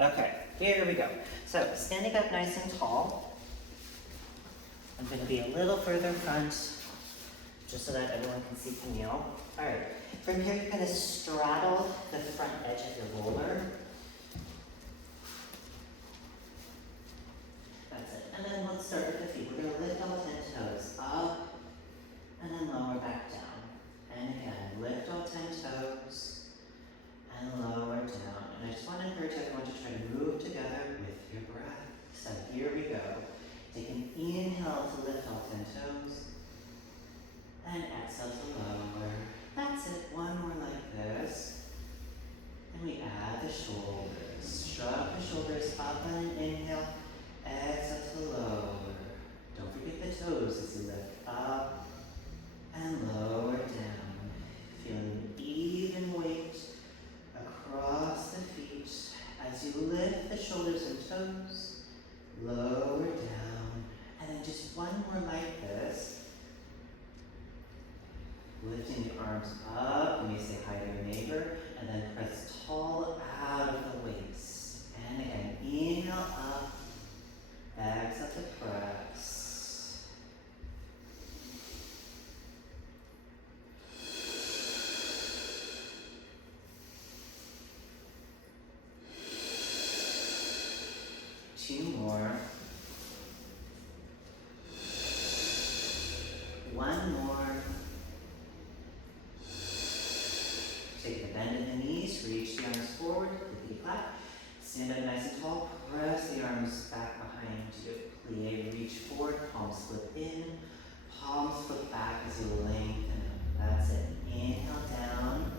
Okay, here we go. So, standing up nice and tall. I'm going to be a little further front, just so that everyone can see Camille. All right, from here you're going to straddle the front edge of your roller. That's it. And then let's start with the feet. We're going to lift all 10 toes up, and then lower back down. And again, lift all 10 toes, and lower down. And I just want to encourage everyone to try to move together with your breath. So here we go. Take an inhale to lift all 10 toes, and exhale to lower. That's it. One more like this. And we add the shoulders. Shrug the shoulders up on an inhale. Exhale to lower. Don't forget the toes as you lift up and lower down. Feeling even weight across the feet as you lift the shoulders and toes. Lower down. And then just one more like this. Lifting the arms up when you say hi to your neighbor, and then press tall out of the waist. And again, inhale up, exhale to press. Two more. One more. Take the bend in the knees, reach the arms forward, plie clap. Stand up nice and tall, press the arms back behind you. Plie, reach forward, palms flip in, palms flip back as you lengthen up. That's it. Inhale down,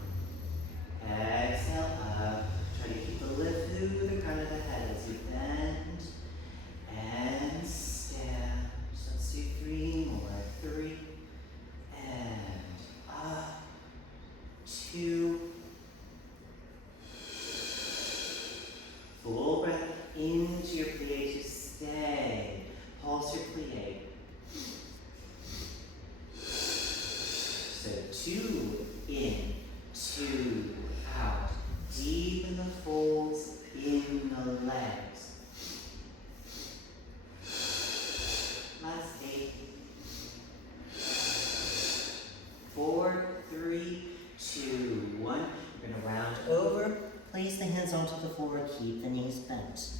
exhale up. Try to keep the lift through the crown of the head as you bend and stand. So let's do 3 more. 3 and up. 2. Full breath into your plie to stay. Pulse your plie. So 2 in, 2 out. Deep in the folds, in the legs. Last 8. 4, 3, 2, 1. We're going to round over. Place the hands onto the floor. Keep the knees bent.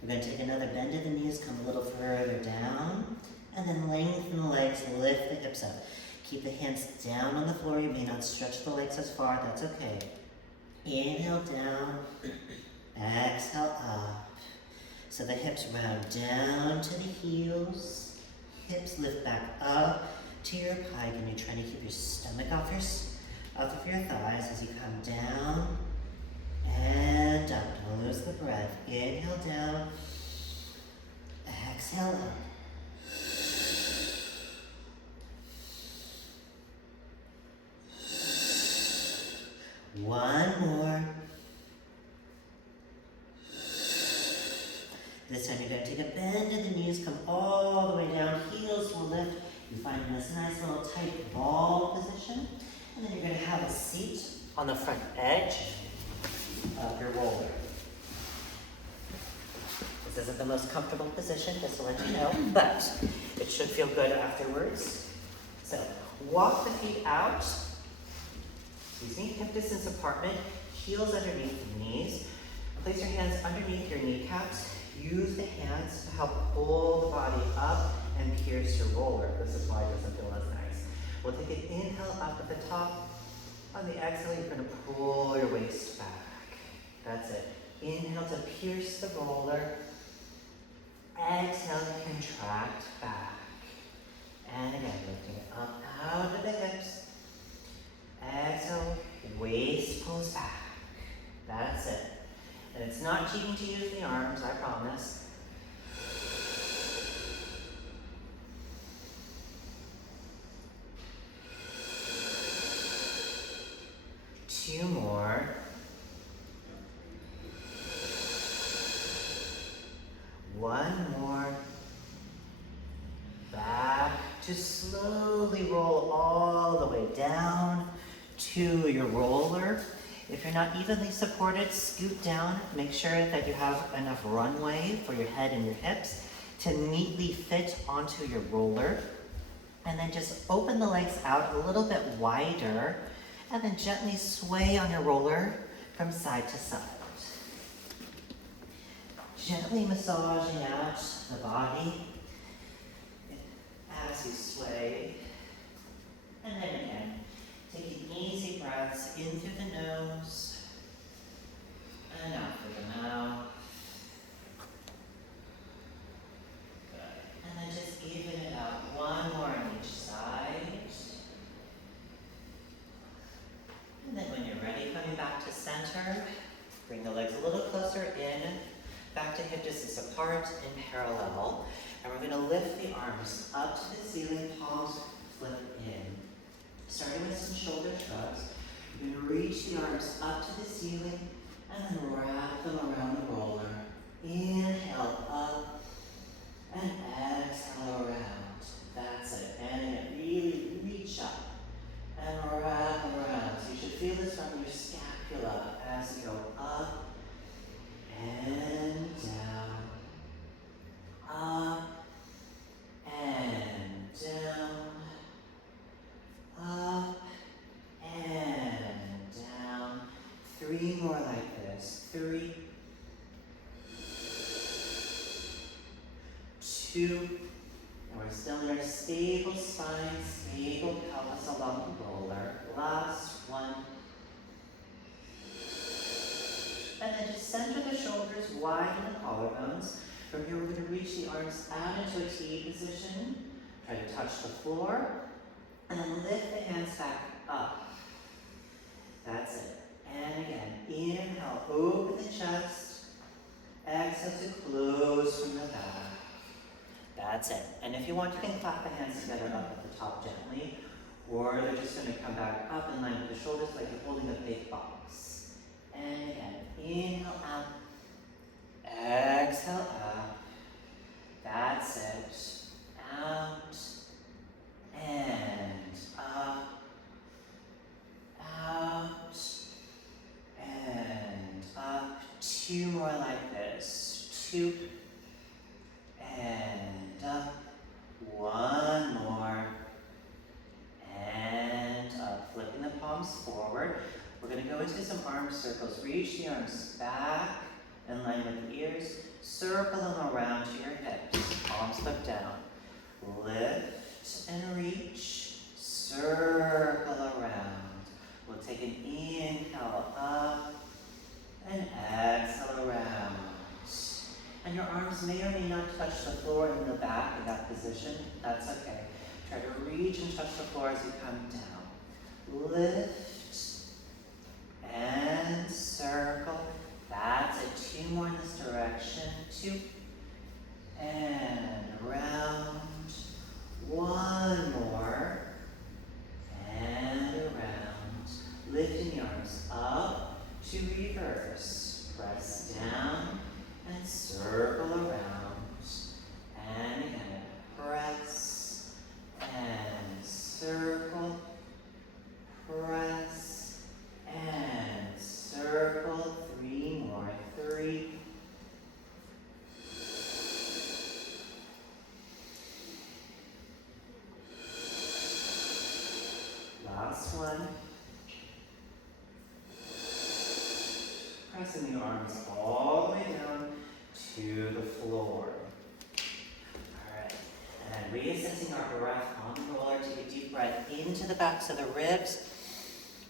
We're going to take another bend of the knees. Come a little further down. And then lengthen the legs. Lift the hips up. Keep the hands down on the floor. You may not stretch the legs as far. That's okay. Inhale down. Exhale up. So the hips round down to the heels. Hips lift back up to your pike, and you're trying to keep your stomach off of your thighs as you come down and up. Don't lose the breath. Inhale down, exhale up. One more. This time you're going to take a bend of the knees, come all the way down, heels will lift. You find this nice little tight ball position. And then you're going to have a seat on the front edge of your roller. This isn't the most comfortable position, just to let you know, but it should feel good afterwards. So walk the feet out. Hip distance apart, heels underneath the knees. Place your hands underneath your kneecaps. Use the hands to help pull the body up and pierce your roller. This is why it doesn't feel as nice. We'll take an inhale up at the top. On the exhale, you're going to pull your waist back. That's it. Inhale to pierce the roller. Exhale to contract back. And again, lifting it up out of the hips. Exhale, waist pulls back. That's it. And it's not cheating to use the arms, I promise. Two more. One more. Back to slowly roll all the way down to your roller. If you're not evenly supported, scoot down. Make sure that you have enough runway for your head and your hips to neatly fit onto your roller. And then just open the legs out a little bit wider and then gently sway on your roller from side to side. Gently massaging out the body as you sway. And then again, taking easy breaths in through the nose and out through the mouth. Good. And then just even it out. One more on each side. And then when you're ready, coming back to center, bring the legs a little closer in, back to hip distance apart in parallel. And we're going to lift the arms up to the ceiling, palms flip in. Starting with some shoulder shrugs, you're going to reach the arms up to the ceiling and then wrap them around the roller. Inhale up and exhale around. That's it. And again, really reach up and wrap around. So you should feel this from your scapula as you go up and down, up and down, up and down. 3 more like this. 3, 2, and we're still in our stable spine, stable pelvis along the roller. Last one. And then just center the shoulders, widen the collarbones. From here, we're going to reach the arms out into a T position. Try to touch the floor. And then lift the hands back up. That's it. And again, inhale, open the chest. Exhale to close from the back. That's it. And if you want, you can clap the hands together up at the top gently. Or they're just going to come back up in line with the shoulders like you're holding a big box. And again, inhale out. Exhale up. That's it. Out. And up, out, and up. 2 more like this. 2, and up. 1 more, and up. Flipping the palms forward. We're going to go into some arm circles. Reach the arms back in line with the ears. Circle them around to your hips. Palms flip down. Lift and reach, circle around. We'll take an inhale up and exhale around. And your arms may or may not touch the floor in the back in that position. That's okay. Try to reach and touch the floor as you come down. Lift and circle. That's it. 2 more in this direction. 2 and around. 1 more, and around. Lifting the arms up to reverse. Press down and circle around. And again, press and circle. Press and circle. 3 more. 3. Last one. Pressing the arms all the way down to the floor. Alright, and then reassessing our breath on the roller. Take a deep breath into the backs of the ribs.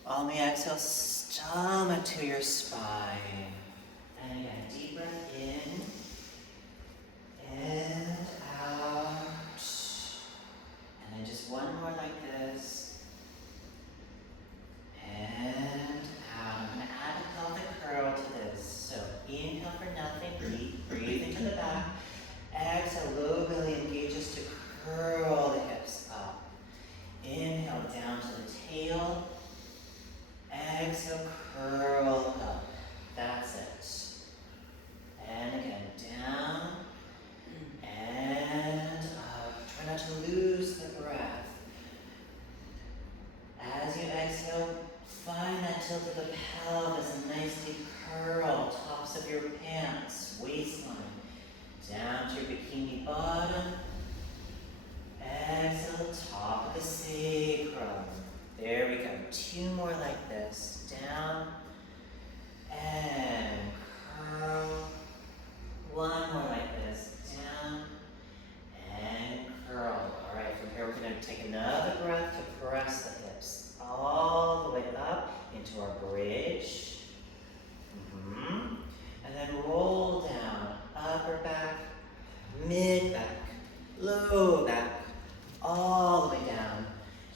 On the exhale, stomach to your spine. And again, deep breath in and out. And then just 1 more like this. And out. I'm going to add a pelvic curl to this. So inhale for nothing. Breathe into the back. Exhale, low belly engages to curl the hips up. Inhale down to the tail. Exhale, curl up. That's stance, waistline, down to your bikini bottom. Exhale, top of the sacrum. There we go. 2 more like this. Down and curl. 1 more like this. Down and curl. All right, from here we're going to take another breath to press the hips all the way up into our bridge. And then roll down, upper back, mid back, low back, all the way down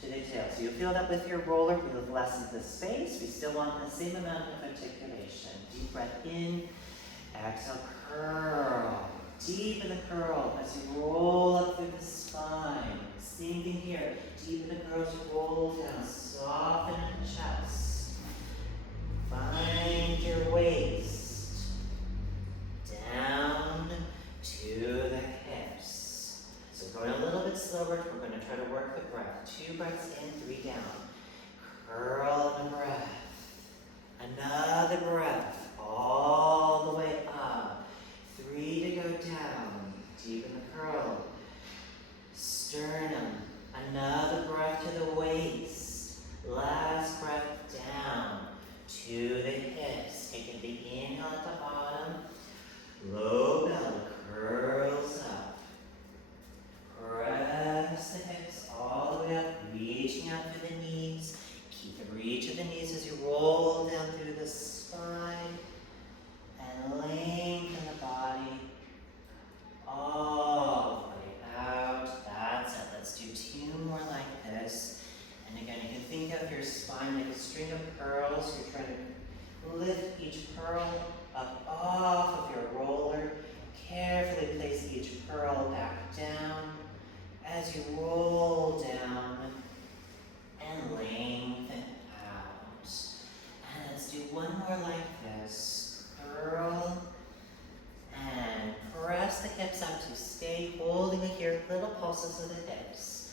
to the tail. So you'll feel that with your roller, we've lessened the space. We still want the same amount of articulation. Deep breath in, exhale, curl. Deepen the curl as you roll up through the spine. Same thing here. Deepen the curl as you roll down. Soften in the chest. Find your waist. Down to the hips. So going a little bit slower, we're going to try to work the breath. 2 breaths in, 3 down. Curl in a breath. Another breath. All the way up. 3 to go down. Deepen the curl. Sternum. Another breath to the waist. Last breath down to the hips. Taking the inhale at the bottom. Low belly curls up. Press the hips all the way up, reaching out through the knees. Keep the reach of the knees as you roll down through the spine. And lengthen the body all the way out. That's it. Let's do 2 more like this. And again, you can think of your spine like a string of pearls. You're trying to lift each pearl up off of your roller. Carefully place each pearl back down as you roll down and lengthen out. And let's do 1 more like this. Curl and press the hips up to stay holding it here. Little pulses of the hips.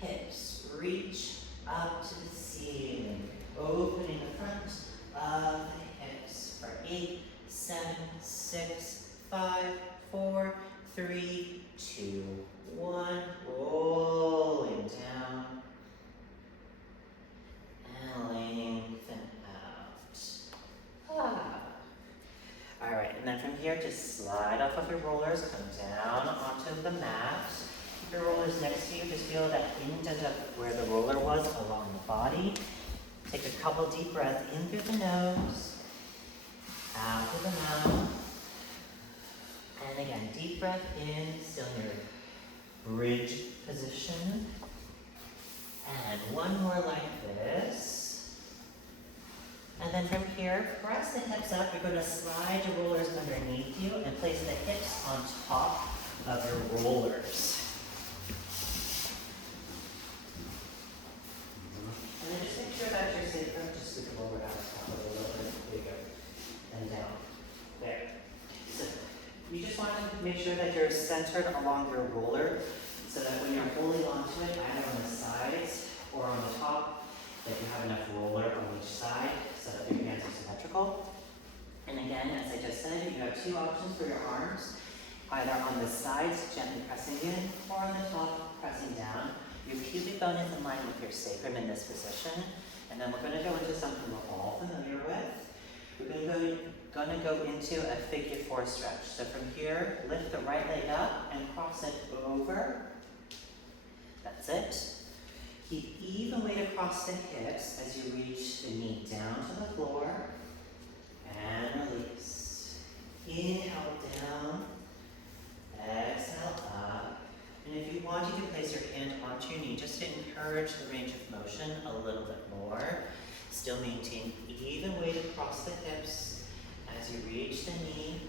Hips reach up to the ceiling, opening the front of the hips for 8, 7, 6, 5, 4, 3, 2, 1. Rolling down and lengthen out. All right, and then from here, just slide off of your rollers, come down onto the mat. Keep your rollers next to you. Just feel that indent of where the roller was along the body. Take a couple deep breaths in through the nose, out through the mouth. And again, deep breath in, still in your bridge position. And 1 more like this. And then from here, press the hips up. You're going to slide your rollers underneath you and place the hips on top of your rollers. And then just make sure that your sacrum, just scoot the roller out a little bit. There you go. And down. There. So you just want to make sure that you're centered along your roller so that when you're holding onto it, either on the sides or on the top, that you have enough roller on each side so that your hands are symmetrical. And again, as I just said, you have 2 options for your arms. Either on the sides, gently pressing in, or on the top, pressing down. Your pubic bone is in line with your sacrum in this position. And then we're going to go into something we're all familiar with. We're going to go into a figure 4 stretch. So from here, lift the right leg up and cross it over. That's it. Keep even weight across the hips as you reach the knee down to the floor. And release. Inhale down. Exhale up. And if you want, you can place your hand onto your knee just to encourage the range of motion a little bit more. Still maintain even weight across the hips as you reach the knee.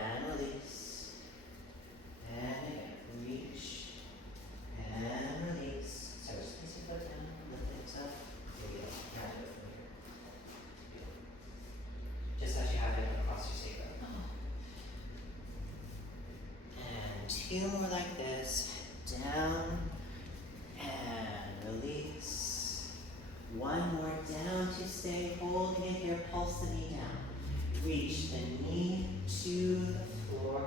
And release. And again, reach. And release. So just place your foot down, lift it up. There you go. Grab it from here. Just as you have it across your sacrum. And 2 more like this. Down and release. 1 more down to stay. Holding it here. Pulse the knee down. Reach the to the floor,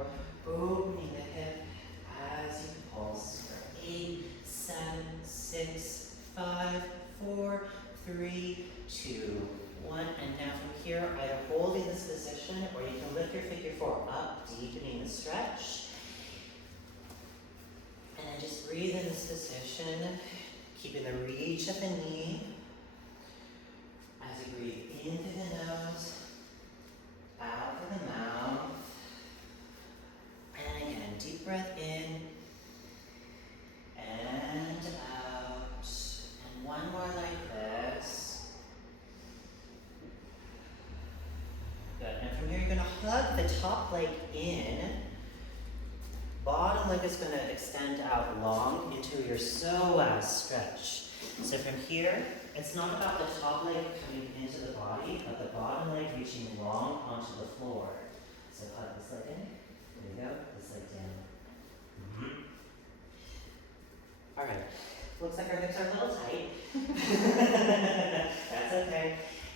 opening the hip as you pulse for 8, 7, 6, 5, 4, 3, 2, 1. And now from here, either holding this position or you can lift your figure 4 up, deepening the stretch. And then just breathe in this position, keeping the reach of the knee. As you breathe in through the nose, out through the mouth. And again, deep breath in and out. And one more like this. Good. And from here, you're going to hug the top leg in. Bottom leg is going to extend out long into your psoas stretch. So from here, it's not about the top leg coming into the body, but the bottom leg reaching long onto the floor. So hug this leg in. There we go. This leg down. All right. Looks like our hips are a little tight. That's okay.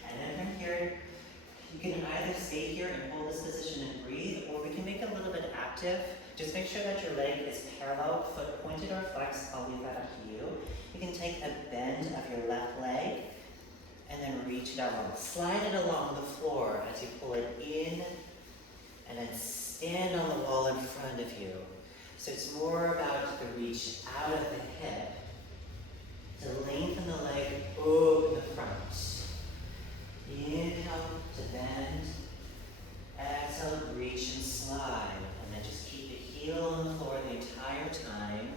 And then from here, you can either stay here and hold this position and breathe, or we can make it a little bit active. Just make sure that your leg is parallel, foot pointed or flexed. I'll leave that up to you. You can take a bend of your left leg and then reach it out long. Slide it along the floor as you pull it in and then stand on the wall in front of you. So it's more about the reach out of the hip to lengthen the leg, open the front. Inhale to bend. Exhale, reach and slide. And then just keep the heel on the floor the entire time.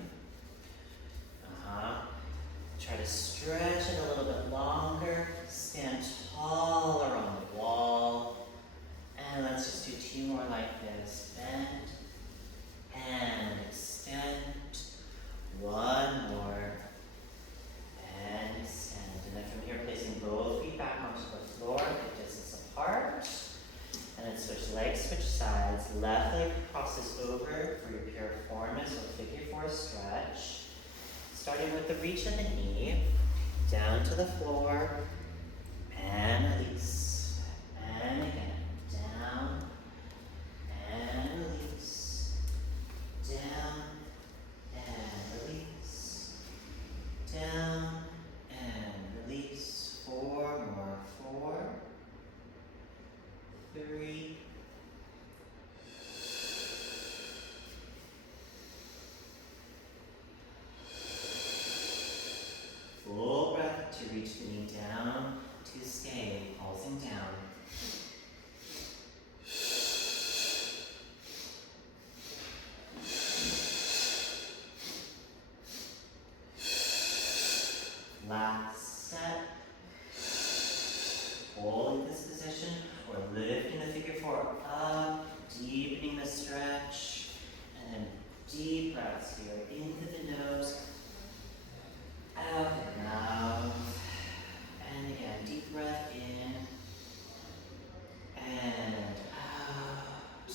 Try to stretch it a little bit longer. Stand taller on the wall. And let's just do 2 more like this. Bend and extend. 1 more. And extend. And then from here, placing both feet back onto the floor, hip distance apart. And then switch legs, switch sides. Left leg crosses over for your piriformis or figure 4 stretch. Starting with the reach of the knee, down to the floor, and release. And again, down, and release. Down, and release. Down, and release. 4 more. 4, 3, full breath to reach the knee down, to stay, pulsing down. Last set. Holding this position or lifting the figure 4 up, deepening the stretch, and then deep breaths here into the nose. Out the mouth. And again, deep breath in and out.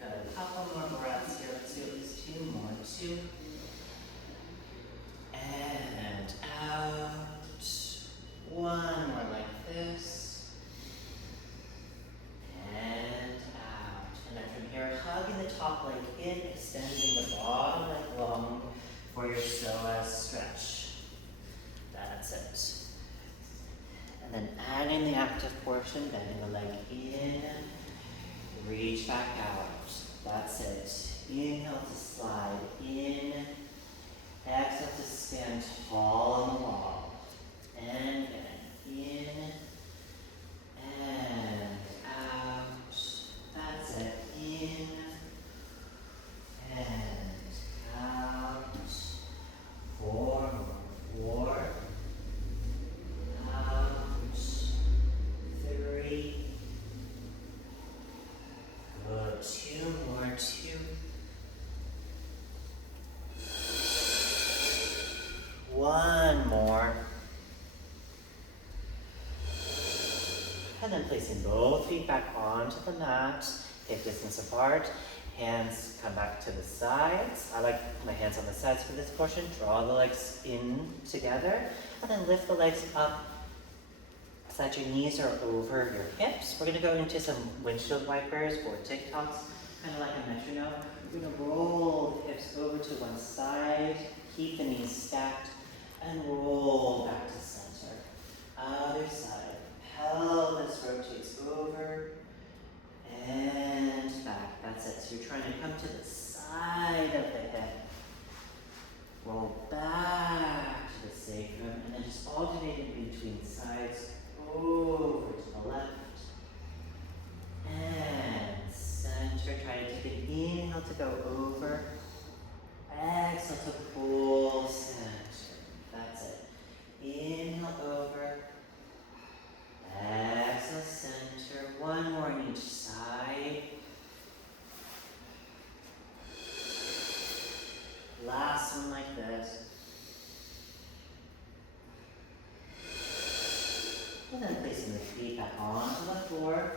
Got a couple more breaths here. Let's do at least 2 more. 2. And out. 1 more like this. And out. And then from here, hugging the top leg in, extending the bottom leg long for your psoas stretch. That's it. And then adding the active portion, bending the leg in, reach back out. That's it. Inhale to slide in, exhale to stand tall on the wall. And again, in and out. That's it. In and out. 4 more. 4. Out. 3. Good. 2 more. 2. 1 more. And then placing both feet back onto the mat, hip distance apart. Hands come back to the sides. I like my hands on the sides for this portion. Draw the legs in together and then lift the legs up so that your knees are over your hips. We're gonna go into some windshield wipers or TikToks, kind of like a metronome. We're gonna roll the hips over to one side, keep the knees stacked, and roll back to center. Other side, pelvis rotates over and back. That's it. So you're trying to come to the side of the hip. Roll back to the sacrum, and then just alternating between sides, over to the left, and center. Try to take an inhale to go over, exhale to pull center. That's it. Inhale over, exhale center. One more on each side. Last one like this. And then placing the feet back onto the floor.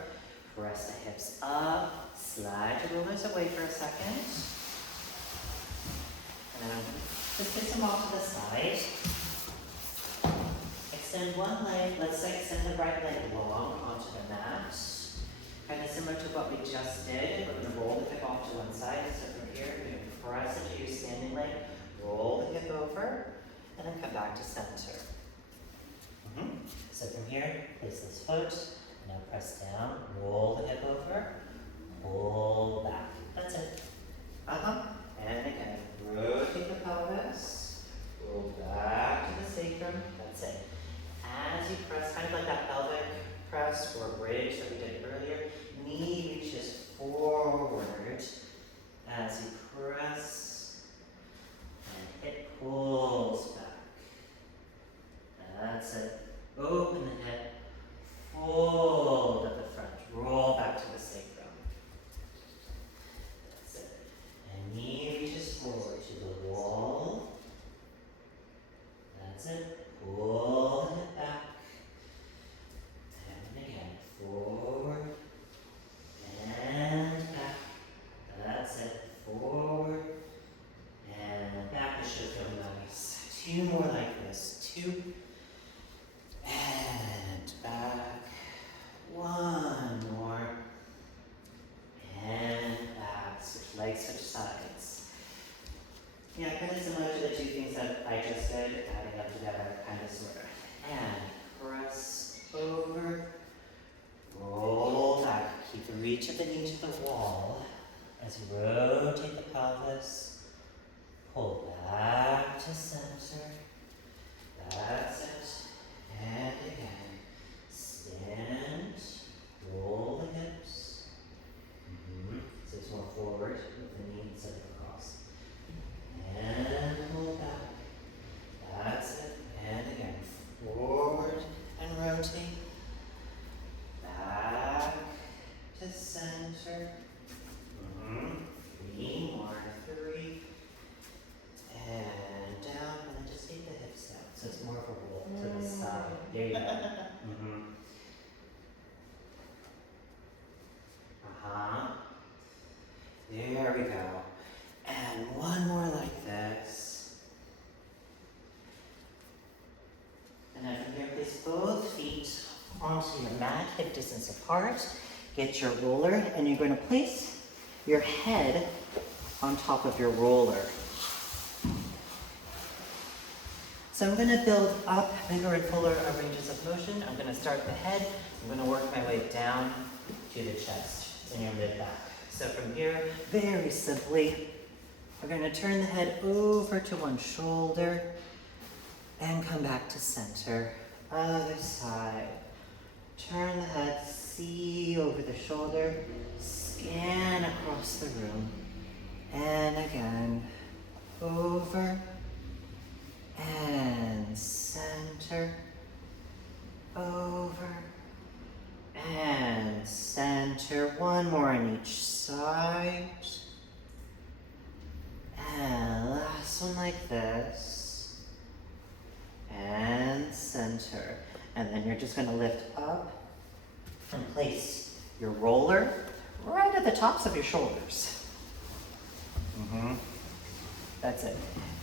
Press the hips up. Slide your rulers away for a second. And then just kick them off to the side. Extend one leg. Let's extend the right leg long onto the mat. Kind of similar to what we just did. We're going to roll the hip off to one side. So from here, we're going to press into your standing leg. Roll the hip over, and then come back to center. So from here, place this foot, and now press down, roll the hip over, pull back. That's it. And again, rotate the pelvis, roll back to the sacrum. That's it. As you press, kind of like that pelvic press or bridge that we did earlier, knee reaches forward as you press, and hip pulls back. That's it. Open the hip, fold at the front, roll back to the sacrum. That's it. And knee reaches forward to the wall. That's it. Pull the hip back. And again, forward and back. That's it. Forward and back. This should feel nice. Two more like this. Two. And back. One more. And back. Switch legs, switch sides. Yeah, kind of similar to the two things that I just did, adding up together, kind of sort of. And press over. Roll back. Keep the reach of the knee to the wall. As you rotate the pelvis, pull back to center. That's it. And again, stand, roll the hips. So it's more forward with the knee instead of across. And pull back. That's it. And again, forward and rotate. Back to center. 3 more. 3. And down. And then just take the hips down. So it's more of a roll to the side. There you go. There we go. And one more like this. And then from here, place both feet onto your mat, hip distance apart. Get your roller, and you're going to place your head on top of your roller. So I'm going to build up bigger and fuller ranges of motion. I'm going to start the head. I'm going to work my way down to the chest and your mid-back. So from here, very simply, we're going to turn the head over to one shoulder and come back to center. Other side. Turn the head, see over the shoulder, scan across the room. And again, over and center, over and center. One more on each side. And last one like this. And center. And then you're just going to lift up and place your roller right at the tops of your shoulders. That's it.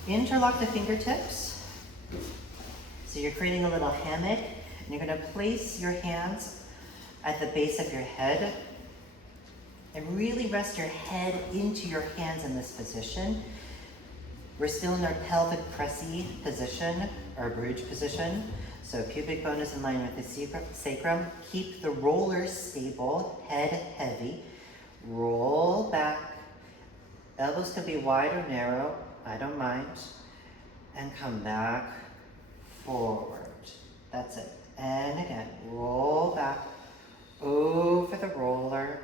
Interlock the fingertips. So you're creating a little hammock. And you're gonna place your hands at the base of your head and really rest your head into your hands in this position. We're still in our pelvic pressy position, or bridge position. So pubic bone is in line with the sacrum. Keep the rollers stable, head heavy. Roll back. Elbows can be wide or narrow, I don't mind. And come back, forward. That's it. And again, roll back over the roller.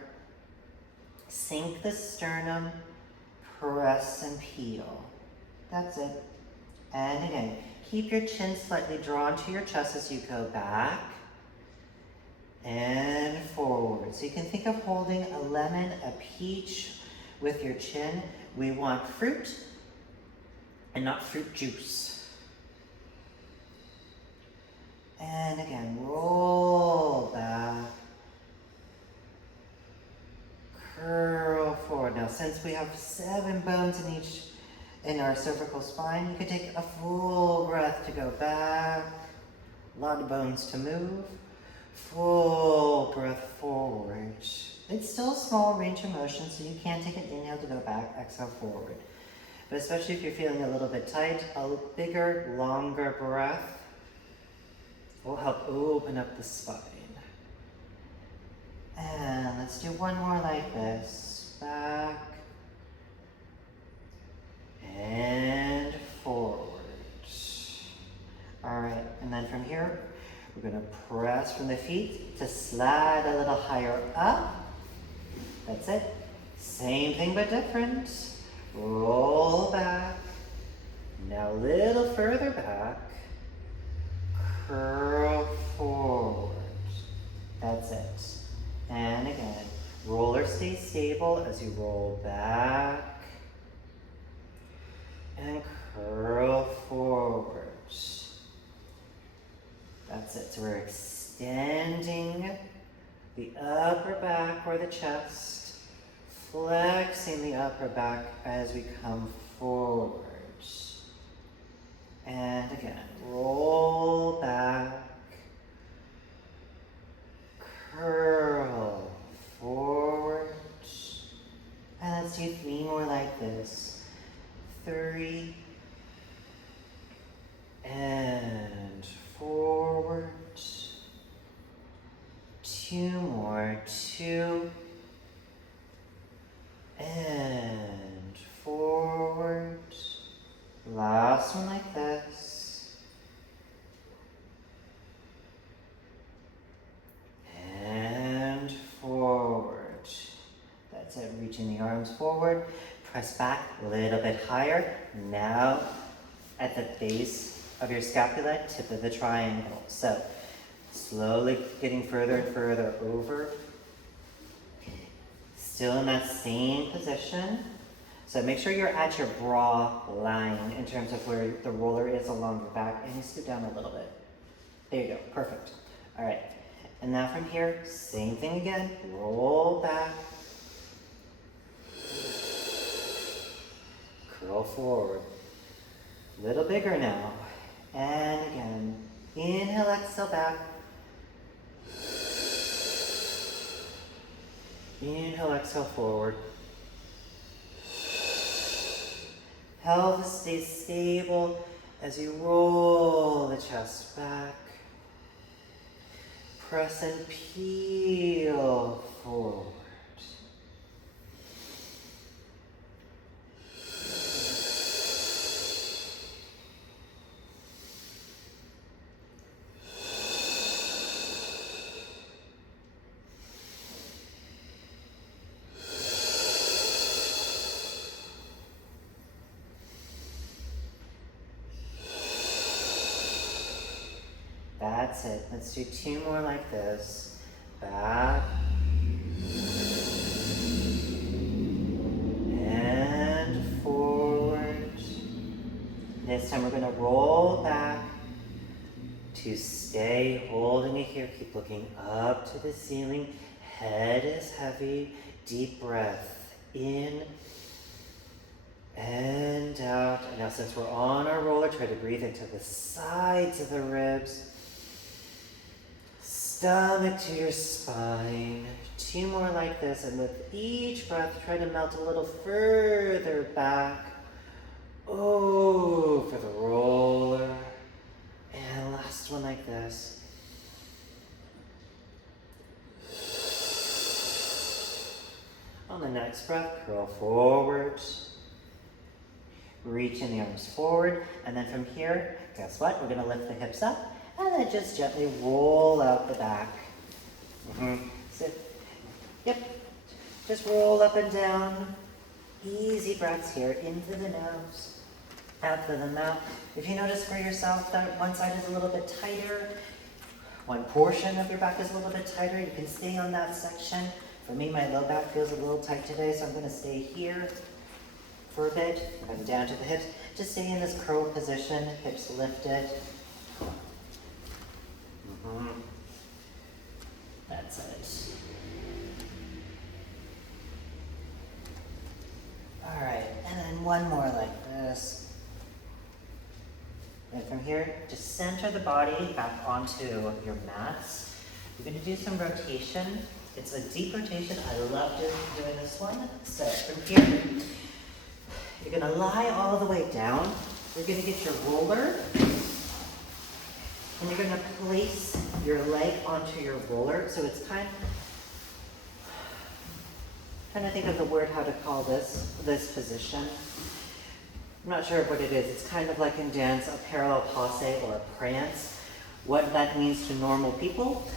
Sink the sternum, press and peel. That's it. And again, keep your chin slightly drawn to your chest as you go back and forward. So you can think of holding a lemon, a peach with your chin. We want fruit and not fruit juice. And again, roll back. Curl forward. Now, since we have 7 bones in our cervical spine, you can take a full breath to go back. A lot of bones to move. Full breath forward. It's still a small range of motion, so you can take an inhale to go back, exhale forward. But especially if you're feeling a little bit tight, a bigger, longer breath will help open up the spine. And let's do one more like this. Back and forward. All right, and then from here, we're gonna press from the feet to slide a little higher up. That's it. Same thing but different. Roll back. Now a little further back. Curl forward. That's it. And again, roller stays stable as you roll back and curl forward. That's it. So we're extending the upper back or the chest, flexing the upper back as we come forward. And again, roll back, curl forward. And let's do 3 more like this. 3 and forward. 2 more. 2 and forward. Last one like this. And forward. That's it, reaching the arms forward. Press back a little bit higher. Now at the base of your scapula, tip of the triangle. So slowly getting further and further over. Still in that same position. So make sure you're at your bra line in terms of where the roller is along your back, and you scoot down a little bit. There you go, perfect. All right, and now from here, same thing again. Roll back. Curl forward. A little bigger now. And again, inhale, exhale back. Inhale, exhale forward. Pelvis stays stable as you roll the chest back. Press and peel forward. That's it. Let's do 2 more like this. Back. And forward. This time we're going to roll back to stay holding it here. Keep looking up to the ceiling. Head is heavy. Deep breath in and out. And now since we're on our roller, try to breathe into the sides of the ribs. stomach to your spine. 2 more like this, and with each breath, try to melt a little further back. Oh, for the roller. And last one like this. On the next breath, curl forward. Reaching the arms forward, and then from here, guess what? We're gonna lift the hips up, and then just gently roll out the back. Sit. Yep. Just roll up and down. Easy breaths here, into the nose, out through the mouth. If you notice for yourself that one side is a little bit tighter, one portion of your back is a little bit tighter, you can stay on that section. For me, my low back feels a little tight today, so I'm gonna stay here for a bit, and down to the hips. Just stay in this curl position, hips lifted. That's it. All right, and then one more like this. And from here, just center the body back onto your mats. You're gonna do some rotation. It's a deep rotation. I love doing this one. So from here, you're gonna lie all the way down. You're gonna get your roller, and you're gonna place your leg onto your roller. So it's trying to think of the word how to call this position. I'm not sure what it is. It's kind of like in dance, a parallel passe or a prance. What that means to normal people.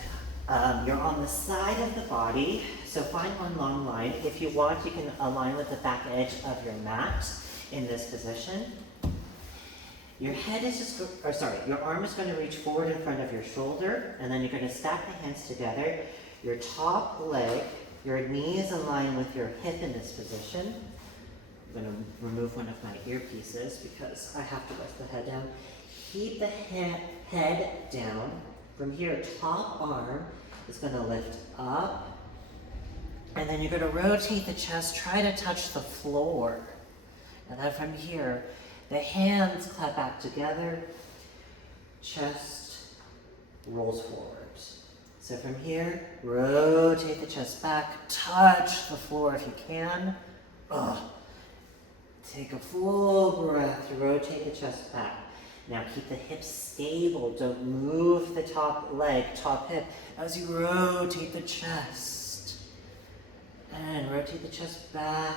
You're on the side of the body, so find one long line. If you want, you can align with the back edge of your mat in this position. Your head is your arm is going to reach forward in front of your shoulder, and then you're going to stack the hands together. Your top leg, your knee is in line with your hip in this position. I'm going to remove one of my earpieces because I have to rest the head down. Keep the head down. From here, top arm is going to lift up, and then you're going to rotate the chest, try to touch the floor. And then from here, the hands clap back together, chest rolls forward. So from here, rotate the chest back, touch the floor if you can. Take a full breath, rotate the chest back. Now keep the hips stable, don't move the top leg, top hip, as you rotate the chest. And rotate the chest back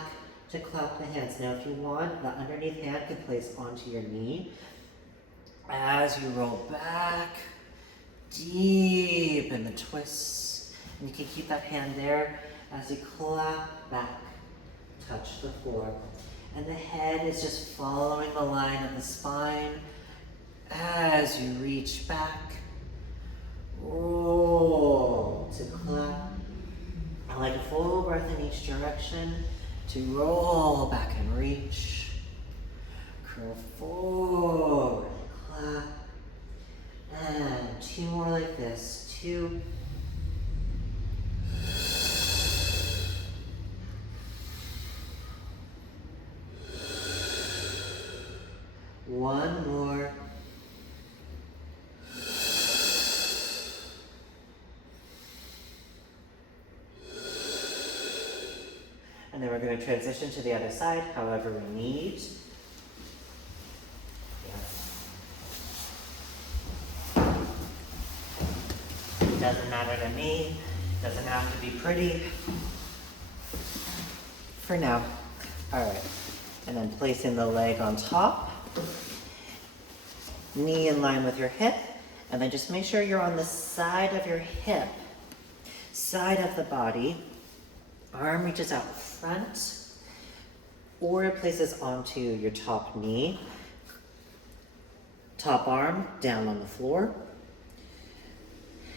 to clap the hands. Now if you want, the underneath hand can place onto your knee. As you roll back, deep in the twists. And you can keep that hand there as you clap back, touch the floor. And the head is just following the line of the spine. As you reach back, roll to clap. I like a full breath in each direction to roll back and reach. Curl forward, clap. And 2 more like this. 2. 1 more. And then we're going to transition to the other side, however we need. It doesn't matter to me. It doesn't have to be pretty. For now. All right. And then placing the leg on top. Knee in line with your hip. And then just make sure you're on the side of your hip. Side of the body. Arm reaches out front, or it places onto your top knee. Top arm down on the floor.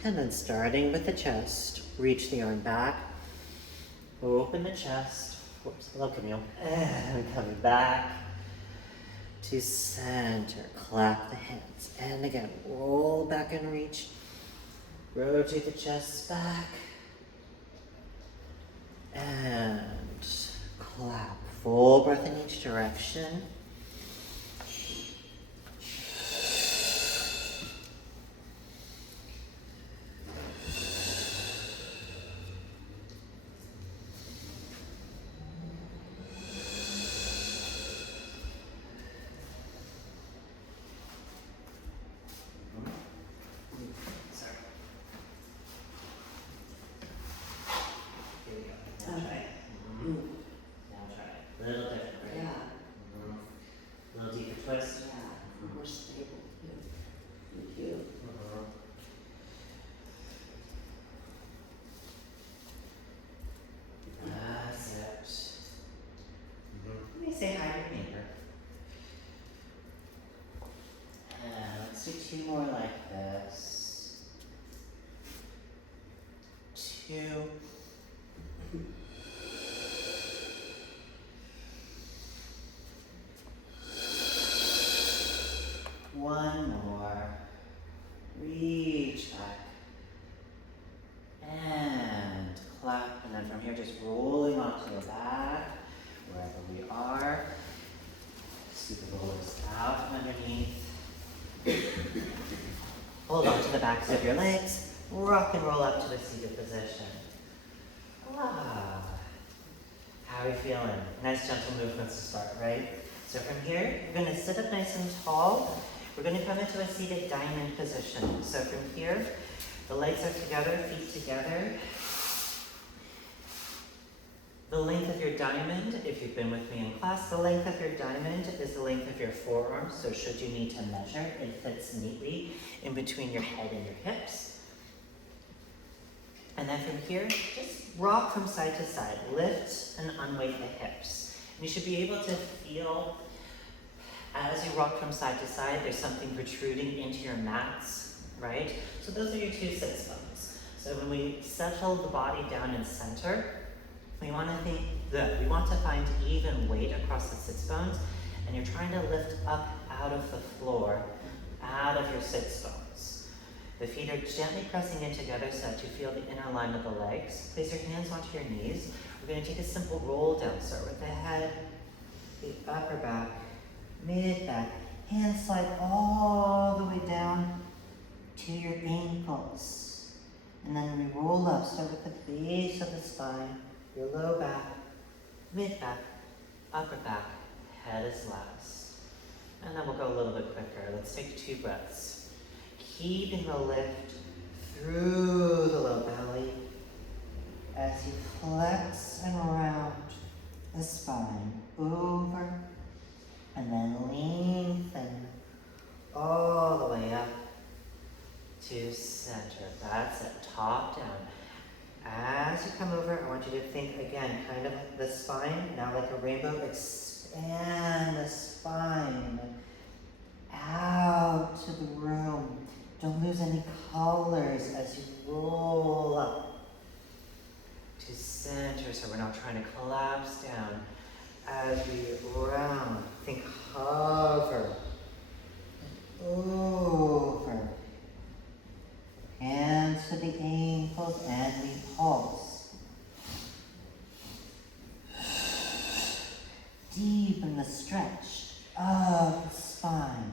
And then starting with the chest, reach the arm back, open the chest. Whoops, hello Camille. And coming back to center, clap the hands. And again, roll back and reach. Rotate the chest back. And clap. Full breath in each direction. say hi to your neighbor. And let's do 2 more like this. 2. 1 more. Reach back. And clap. And then from here, just rolling onto your back, wherever we are. Scoop the rollers out from underneath. Hold on to the backs of your legs. Rock and roll up to a seated position. Ah. How are you feeling? Nice gentle movements to start, right? So from here, you're going to sit up nice and tall. We're going to come into a seated diamond position. So from here, the legs are together, feet together. The length of your diamond, if you've been with me in class, the length of your diamond is the length of your forearm. So should you need to measure, it fits neatly in between your head and your hips. And then from here, just rock from side to side. Lift and unweight the hips. And you should be able to feel, as you rock from side to side, there's something protruding into your mats, right? So those are your 2 sits bones. So when we settle the body down in center, we want to find even weight across the sits bones, and you're trying to lift up out of the floor, out of your sits bones. The feet are gently pressing in together so that you feel the inner line of the legs. Place your hands onto your knees. We're going to take a simple roll down. Start with the head, the upper back, mid back. Hands slide all the way down to your ankles. And then we roll up. Start with the base of the spine, your low back, mid back, upper back, head is last. And then we'll go a little bit quicker. Let's take 2 breaths. Keeping the lift through the low belly as you flex and round the spine over and then lengthen all the way up to center. That's it, top down. As you come over, I want you to think again, kind of like the spine, now like a rainbow, expand the spine out to the room. Don't lose any colors as you roll up to center. So we're not trying to collapse down. As we round, think hover, over. Hands to the ankles and we pulse. Deepen the stretch of the spine,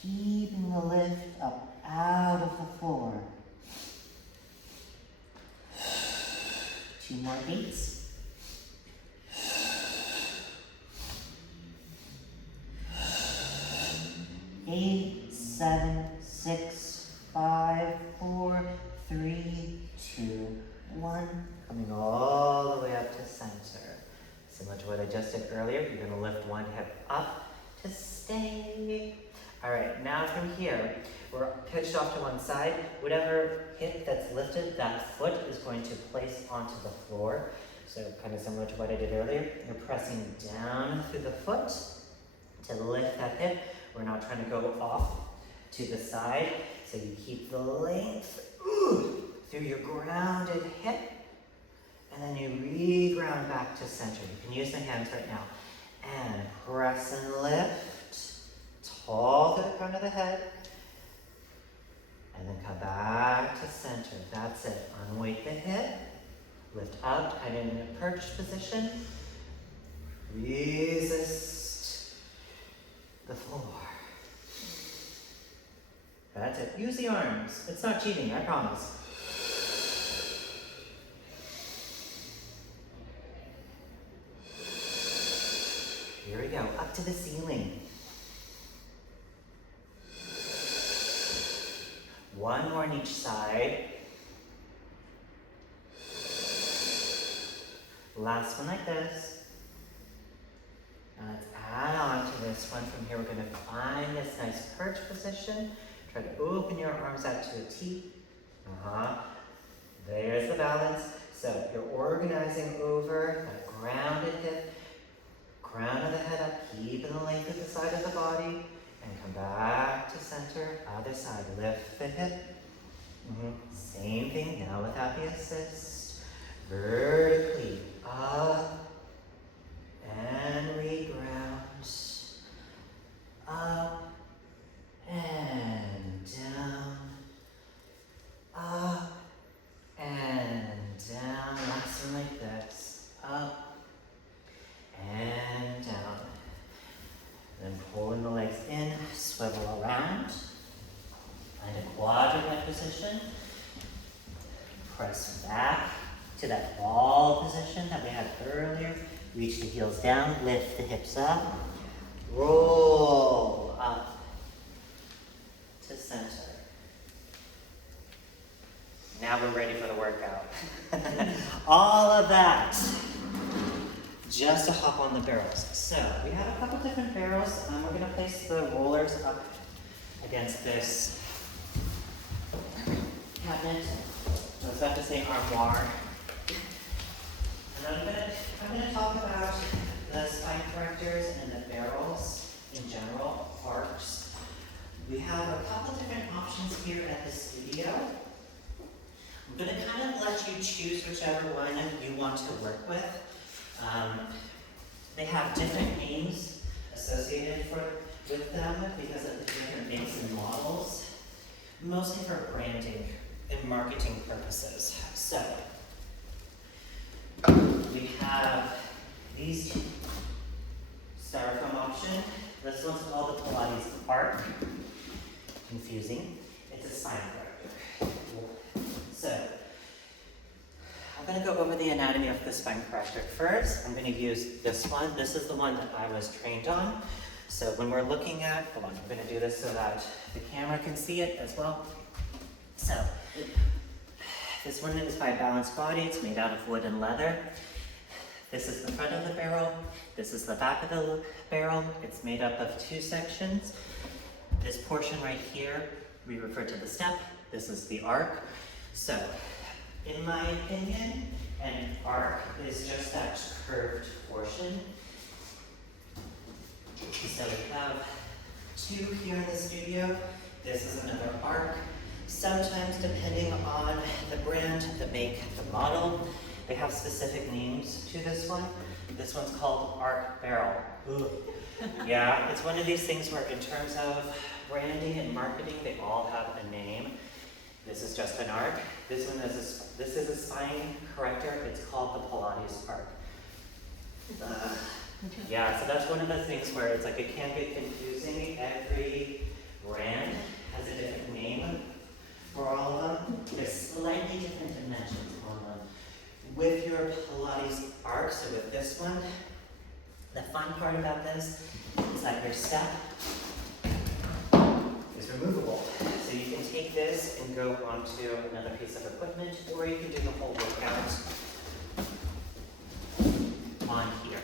keeping the lift up out of the floor. 2 more beats. Eight, 7, 6, 5, 4, 3, 2, 1. Coming all the way up to center. Similar to what I just did earlier, you're going to lift one hip up to stay. All right, now from here, we're pitched off to one side. Whatever hip that's lifted, that foot is going to place onto the floor. So kind of similar to what I did earlier. You're pressing down through the foot to lift that hip. We're not trying to go off to the side. So you keep the length through your grounded hip. And then you re-ground back to center. You can use the hands right now. And press and lift. Tall to the crown of the head. And then come back to center. That's it. Unweight the hip. Lift up, head in a perched position. Resist the floor. That's it. Use the arms. It's not cheating, I promise. Here we go. Up to the ceiling. 1 more on each side. Last one like this. Now let's add on to this one. From here, we're going to find this nice perch position. Try to open your arms out to a T. There's the balance. So you're organizing over that grounded hip, crown of the head keeping the length of the side of the body, and come back to center, other side, lift the hip. Same thing now without the assist. Vertically, up, and reground, up, and down, up, and down, last one like this, up, and down. Then pulling the legs in, swivel around, find a quadruped position, press back to that ball position that we had earlier, reach the heels down, lift the hips up, roll up to center. Now we're ready for the workout. All of that just to hop on the barrels. So we have a couple different barrels. We're going to place the rollers up against this cabinet. I was about to say armoire. And I'm going to talk about the spine correctors and the barrels in general, arcs. We have a couple different options here at the studio. I'm going to kind of let you choose whichever one you want to work with. They have different names associated with them because of the different makes and models, mostly for branding and marketing purposes. So, we have these two. Styrofoam option. This one's called the Pilates arc. Confusing. It's a spine corrector. So, I'm going to go over the anatomy of the spine corrector. First, I'm going to use this one. This is the one that I was trained on. So when we're looking at, hold on, I'm going to do this so that the camera can see it as well. So, this one is by Balanced Body. It's made out of wood and leather. This is the front of the barrel. This is the back of the barrel. It's made up of two sections. This portion right here, we refer to the step. This is the arc. So, in my opinion, an arc is just that curved portion. So we have two here in the studio. This is another arc. Sometimes, depending on the brand, the make, the model, they have specific names to this one. This one's called Arc Barrel. Ooh. Yeah, it's one of these things where in terms of branding and marketing, they all have a name. This is just an arc. This is a spine corrector. It's called the Pilates arc. Yeah, so that's one of the things where it's like it can get confusing. Every brand has a different name for all of them. There's slightly different dimensions on them. With your Pilates arc, so with this one, the fun part about this is that your step is removable. So you can take this and go onto another piece of equipment, or you can do the whole workout on here.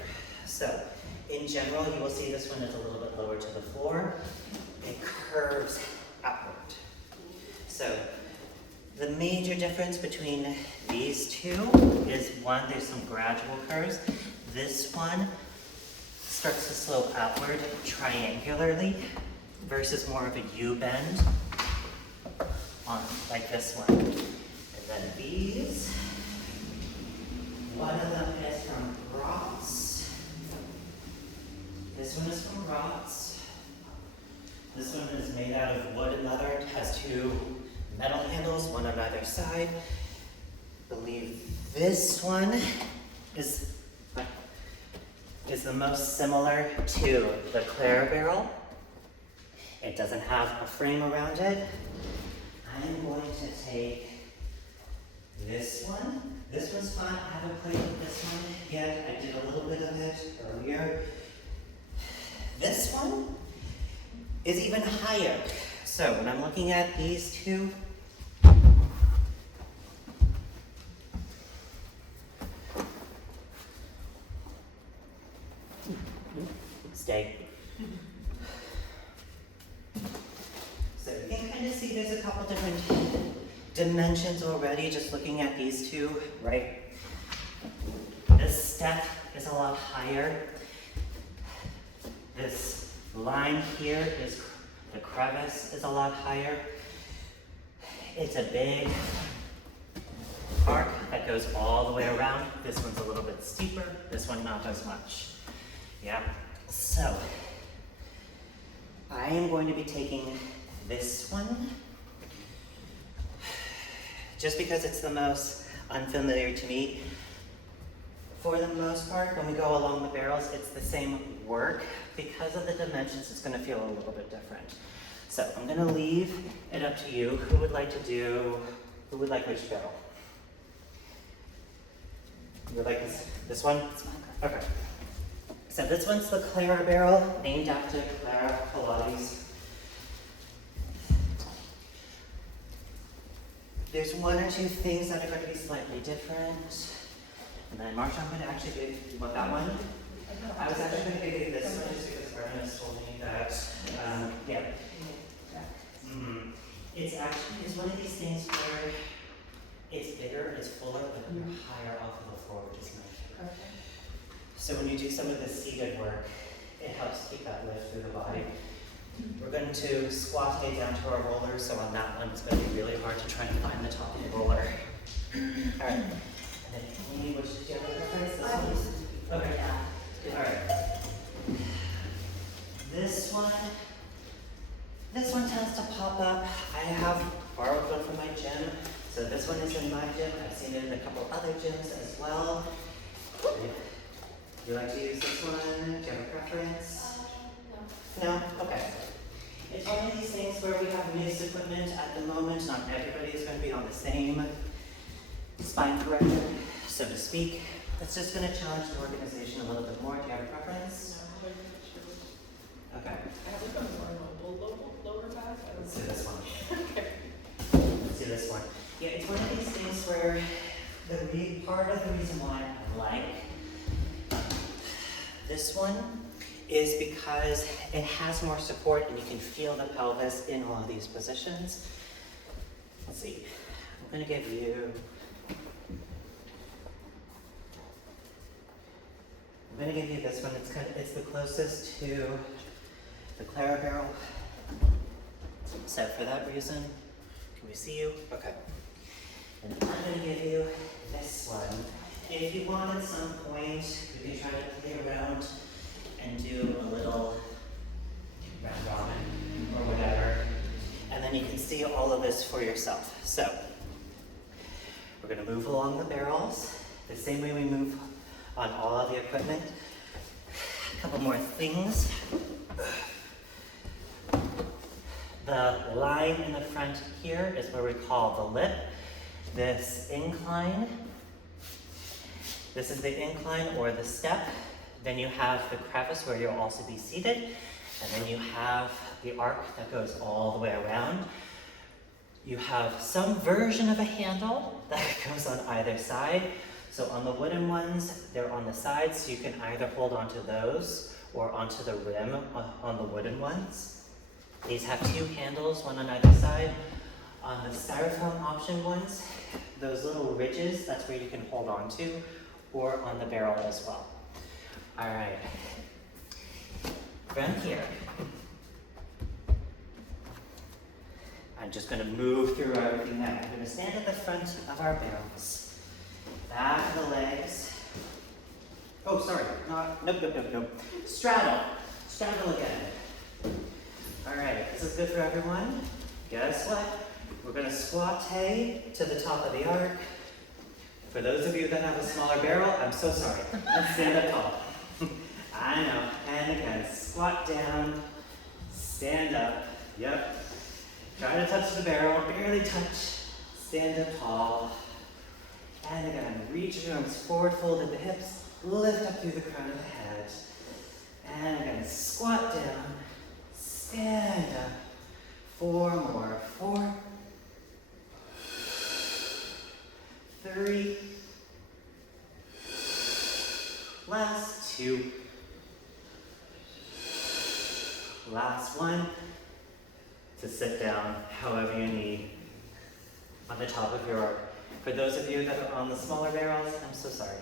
So in general, you will see this one is a little bit lower to the floor. It curves outward. So the major difference between these two is one, there's some gradual curves. This one starts to slope outward triangularly versus more of a U-bend on like this one. And then these, one of them is from Ross. This one is from Ross. This one is made out of wood and leather. It has two metal handles, one on either side. I believe this one is the most similar to the Claire barrel. It doesn't have a frame around it. I'm going to take this one. This one's fun. I haven't played with this one yet. I did a little bit of it earlier. This one is even higher. So when I'm looking at these two, stay. So you can kind of see there's a couple different dimensions already just looking at these two, right? This step is a lot higher. This line here is, the crevice is a lot higher. It's a big arc that goes all the way around. This one's a little bit steeper, this one not as much. Yeah, so I am going to be taking this one just because it's the most unfamiliar to me. For the most part, when we go along the barrels, it's the same work. Because of the dimensions, it's going to feel a little bit different. So I'm going to leave it up to you. Who would like which barrel? You would like this one? Okay. So this one's the Clara barrel, named after Clara Pilates. There's one or two things that are going to be slightly different. And then Marsha, I'm going to actually give you that one. I was actually going to give you this one just because Ernest told me that, yeah. It's one of these things where it's bigger, it's fuller, but you're higher off of the floor, which is my favorite. Okay. So when you do some of the seated work, it helps keep that lift through the body. We're going to squat it down to our roller, so on that one it's going to be really hard to try to find the top of the roller. All right. And then Amy, which do you have a preference? This one? Okay. All right. This one tends to pop up. I have borrowed one from my gym. So this one is in my gym. I've seen it in a couple other gyms as well. You like to use this one? Do you have a preference? No. No? Okay. It's one of these things where we have mixed equipment at the moment. Not everybody is going to be on the same spine corrector, so to speak. It's just going to challenge the organization a little bit more. Do you have a preference? No, I'm not sure. Okay. I have like a lower back. Let's do this one. Okay. Let's do this one. Yeah, it's one of these things where part of the reason why I like this one is because it has more support and you can feel the pelvis in all of these positions. Let's see. I'm going to give you this one. It's the closest to the Clara barrel. So for that reason, can we see you? Okay. And I'm going to give you this one. If you want at some point, you can try to play around and do a little round robin or whatever. And then you can see all of this for yourself. So we're going to move along the barrels the same way we move on all of the equipment. A couple more things. The line in the front here is what we call the lip. This incline, this is the incline or the step. Then you have the crevice where you'll also be seated. And then you have the arc that goes all the way around. You have some version of a handle that goes on either side. So on the wooden ones, they're on the sides, so you can either hold onto those or onto the rim on the wooden ones. These have two handles, one on either side. On the styrofoam option ones, those little ridges, that's where you can hold on to, or on the barrel as well. All right, from here, I'm just gonna move through everything now. I'm gonna stand at the front of our barrels. Back of the legs. Oh, sorry, nope. Straddle again. All right, this is good for everyone. Guess what? We're gonna squat to the top of the arc. For those of you that have a smaller barrel, I'm so sorry. Let's stand up tall. I know, and again, squat down, stand up, yep. Try to touch the barrel, barely touch, stand up tall. And again, reach your arms forward, fold at the hips, lift up through the crown of the head. And again, squat down, stand up. 4 more, 4, 3, last 2, last 1, to sit down however you need on the top of your arc. For those of you that are on the smaller barrels, I'm so sorry.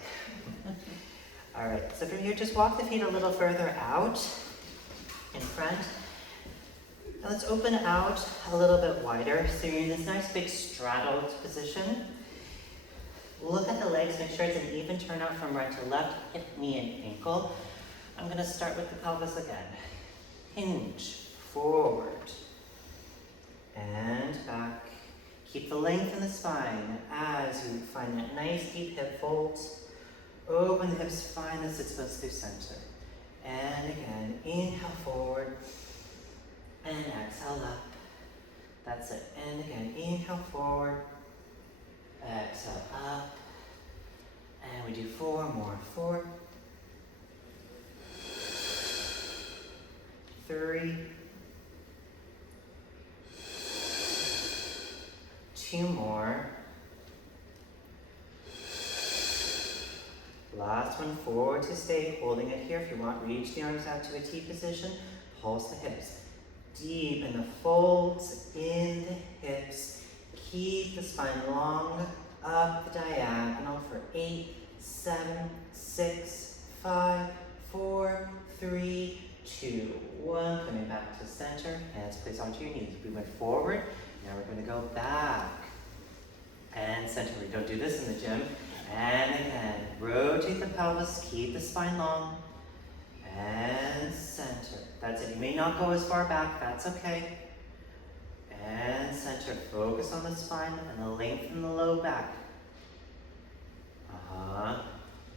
All right, so from here, just walk the feet a little further out. in front. Now let's open out a little bit wider. So you're in this nice big straddled position. Look at the legs, make sure it's an even turnout from right to left, hip, knee, and ankle. I'm gonna start with the pelvis again. Hinge, forward, and back. Keep the length in the spine as you find that nice deep hip fold. Open the hips, find the sits bones through center. And again, inhale forward, and exhale up. That's it. And again, inhale forward, exhale up. And we do 4 more. 4, 3, 2 more. Last one, forward to stay, holding it here. If you want, reach the arms out to a T position, pulse the hips. Deep in the folds, in the hips. Keep the spine long, up the diagonal for 8, 7, 6, 5, 4, 3, 2, 1. Coming back to center, hands placed onto your knees. We went forward, now we're gonna go back. And center, we don't do this in the gym. And again, rotate the pelvis, keep the spine long. And center. That's it. You may not go as far back, that's okay. And center. Focus on the spine and the length in the low back.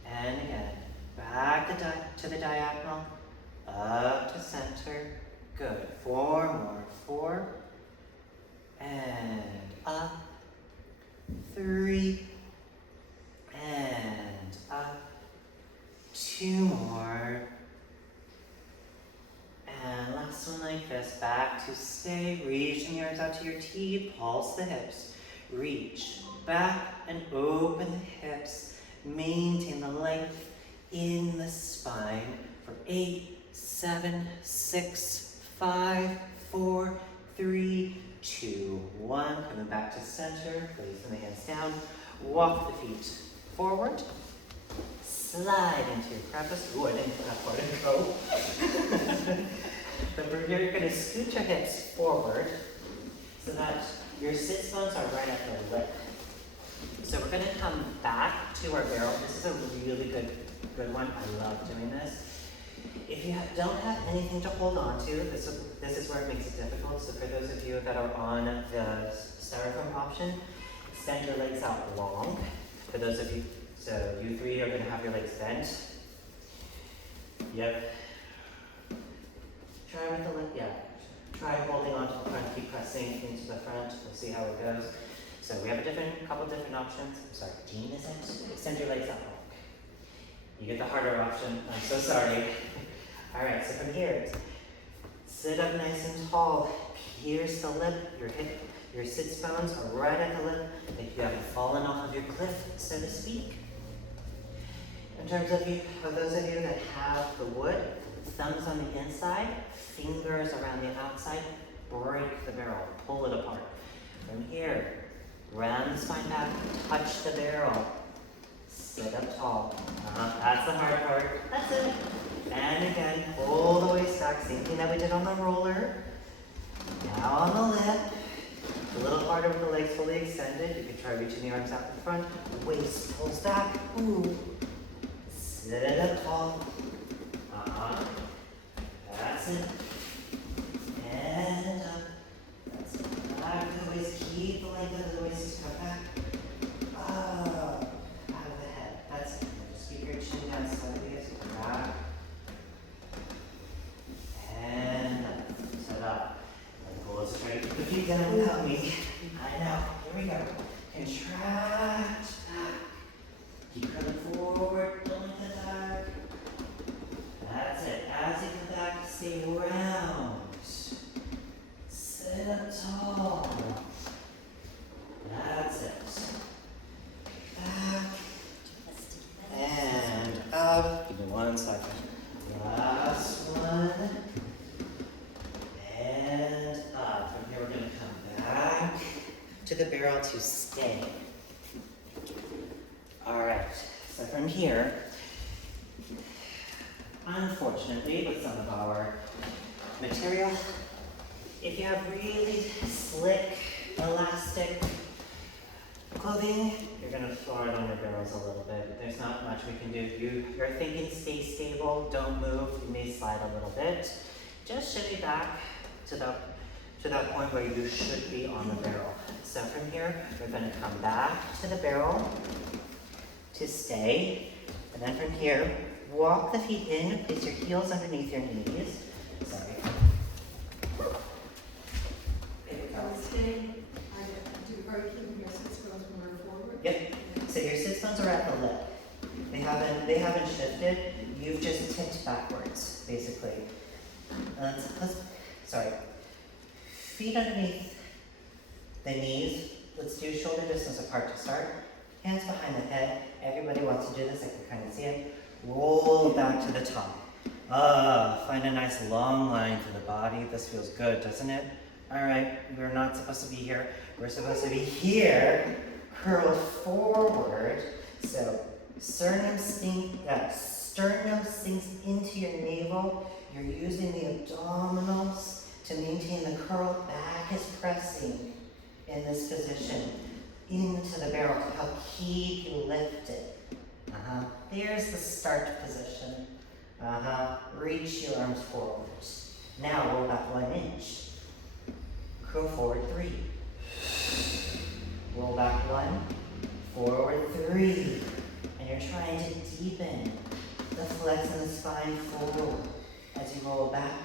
And again, back to the diagonal, up to center. Good. 4 more. 4. And up. 3. And up. 2 more. And last one like this, back to stay, reaching the arms out to your T, pulse the hips, reach back and open the hips, maintain the length in the spine for 8, 7, 6, 5, 4, 3, 2, 1, coming back to center, placing the hands down, walk the feet forward, slide into your crevice. Ooh, I didn't put that far to go. But from here, you're going to scoot your hips forward so that your sits bones are right at the lip. So we're going to come back to our barrel. This is a really good one. I love doing this. If you don't have anything to hold on to, this is where it makes it difficult. So for those of you that are on the styrofoam option, extend your legs out long. For those of you, so you 3 are going to have your legs bent. Yep. Try with the leg, yeah. Try holding on to the front, keep pressing into the front. We'll see how it goes. So we have a couple different options. I'm sorry, Jean, is it? Extend your legs out long. You get the harder option. I'm so sorry. All right, so from here, sit up nice and tall. Pierce the lip. Your sits bones are right at the lip. Like you haven't fallen off of your cliff, so to speak. In terms of those of you that have the wood, thumbs on the inside, fingers around the outside, break the barrel, pull it apart. From here, round the spine back, touch the barrel, sit up tall. That's the hard part. That's it. And again, pull the waist back, same thing that we did on the roller. Now on the lip, a little harder with the legs fully extended. You can try reaching the arms out in front. Waist pulls back. Ooh. Sit it up tall. That's it. And up. That's it. Back to the waist. Keep the length of the waist. Come back. Up. Out of the head. That's it. Just keep your chin down slightly as you back. And up. Set up. My goal is to try to keep the feet down without me. I know. Here we go. Contract. Keep coming forward. Don't let the back. That's it. As you come back, stay round. Sit up tall. That's it. Back. And up. Give me 1 second. Last one. And up. From here, we're going to come back to the barrel to stay. All right. So from here, unfortunately, with some of our material. If you have really slick, elastic clothing, you're gonna floor it on your barrels a little bit. There's not much we can do. You're thinking stay stable, don't move. You may slide a little bit. Just shimmy back to that point where you should be on the barrel. So from here, we're gonna come back to the barrel to stay. And then from here, walk the feet in, place your heels underneath your knees. Sorry. There we go. Yep. So your sit bones are at the lip. They haven't shifted. You've just tipped backwards, basically. Sorry. Feet underneath the knees. Let's do shoulder distance apart to start. Hands behind the head. Everybody wants to do this. I can kind of see it. Roll back to the top. Find a nice long line through the body. This feels good, doesn't it? All right. We're not supposed to be here. We're supposed to be here. Curl forward. So sternum sinks into your navel. You're using the abdominals to maintain the curl. Back is pressing in this position into the barrel to help keep you lifted. There's the start position. Reach your arms forward. Now roll back 1 inch. Curl forward 3. Roll back 1. Forward 3. And you're trying to deepen the flex in the spine forward as you roll back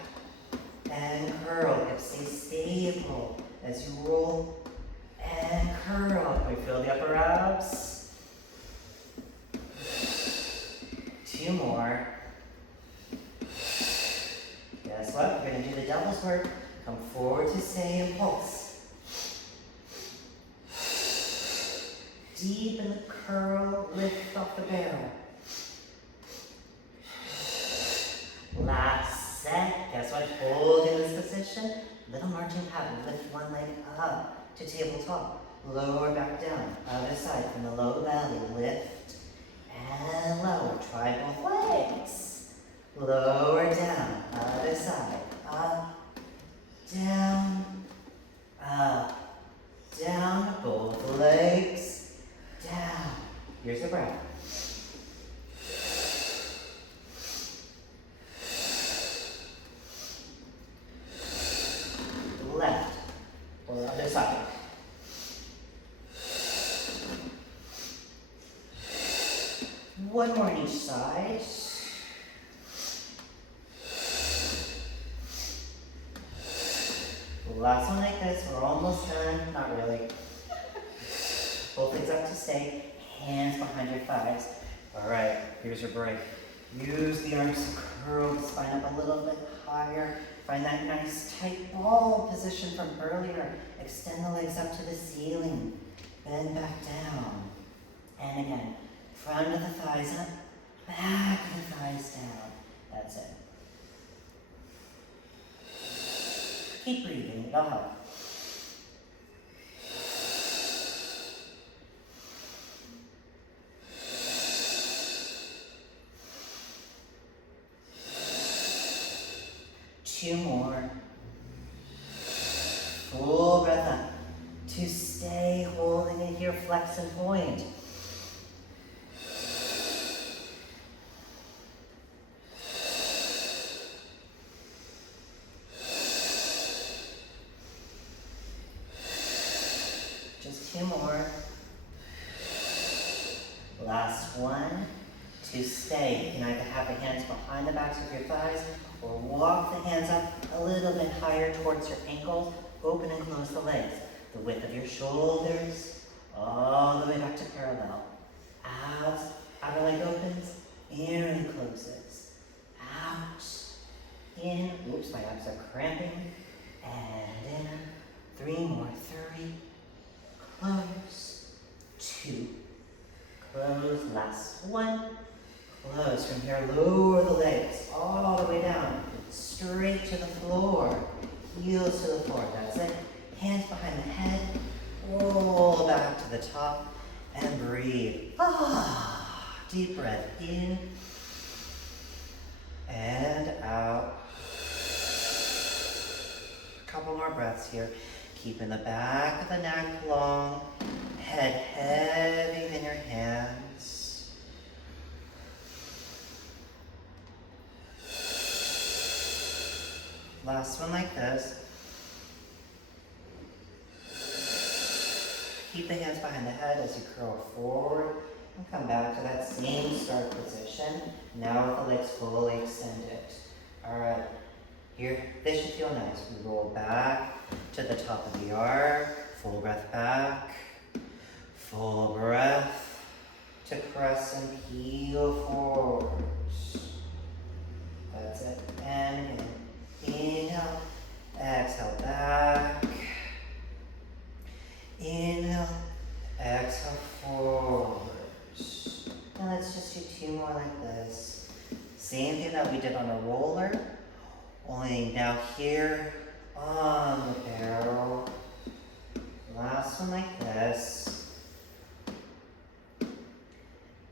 and curl. Hips stay stable as you roll and curl. We feel the upper abs. 2 more. Guess what? We're going to do the devil's work. Come forward to stay and pulse. Deepen the curl, lift off the barrel. Last set. Guess what? Hold in this position. Little marching pattern. Lift one leg up to tabletop. Lower back down. Other side from the low belly. Lift and lower. Try both legs. Lower down. Other side. Up, down, up, down. Both legs. Down. Here's the breath. Left or other side. One more on each side. Last one like this. We're almost done. Not really. Both legs up to stay. Hands behind your thighs. All right, here's your break. Use the arms to curl the spine up a little bit higher. Find that nice tight ball position from earlier. Extend the legs up to the ceiling. Bend back down. And again, front of the thighs up, back of the thighs down. That's it. Keep breathing, it'll help. Two more. Full breath up. To stay holding it here, flex and point. Just 2 more. Last one. To stay. You can either have the hands behind the backs of your thighs or walk the hands up a little bit higher towards your ankles. Open and close the legs. The width of your shoulders, all the way back to parallel. Out, outer leg opens, inner leg closes. Out, in, oops, my abs are cramping. And in, 3 more, 3, close, 2, close, last 1. Close. From here, lower the legs all the way down, straight to the floor, heels to the floor. That's it. Hands behind the head, roll back to the top, and breathe. Deep breath in and out. breaths here. Keeping the back of the neck long, head heavy in your hands. Last one like this. Keep the hands behind the head as you curl forward and come back to that same start position. Now with the legs fully extended. All right, here, this should feel nice. We roll back to the top of the arc, full breath back, full breath to press and peel forwards. That's it, and again. Inhale, exhale back. Inhale, exhale forwards. And let's just do 2 more like this. Same thing that we did on a roller, only now here on the barrel. Last one like this.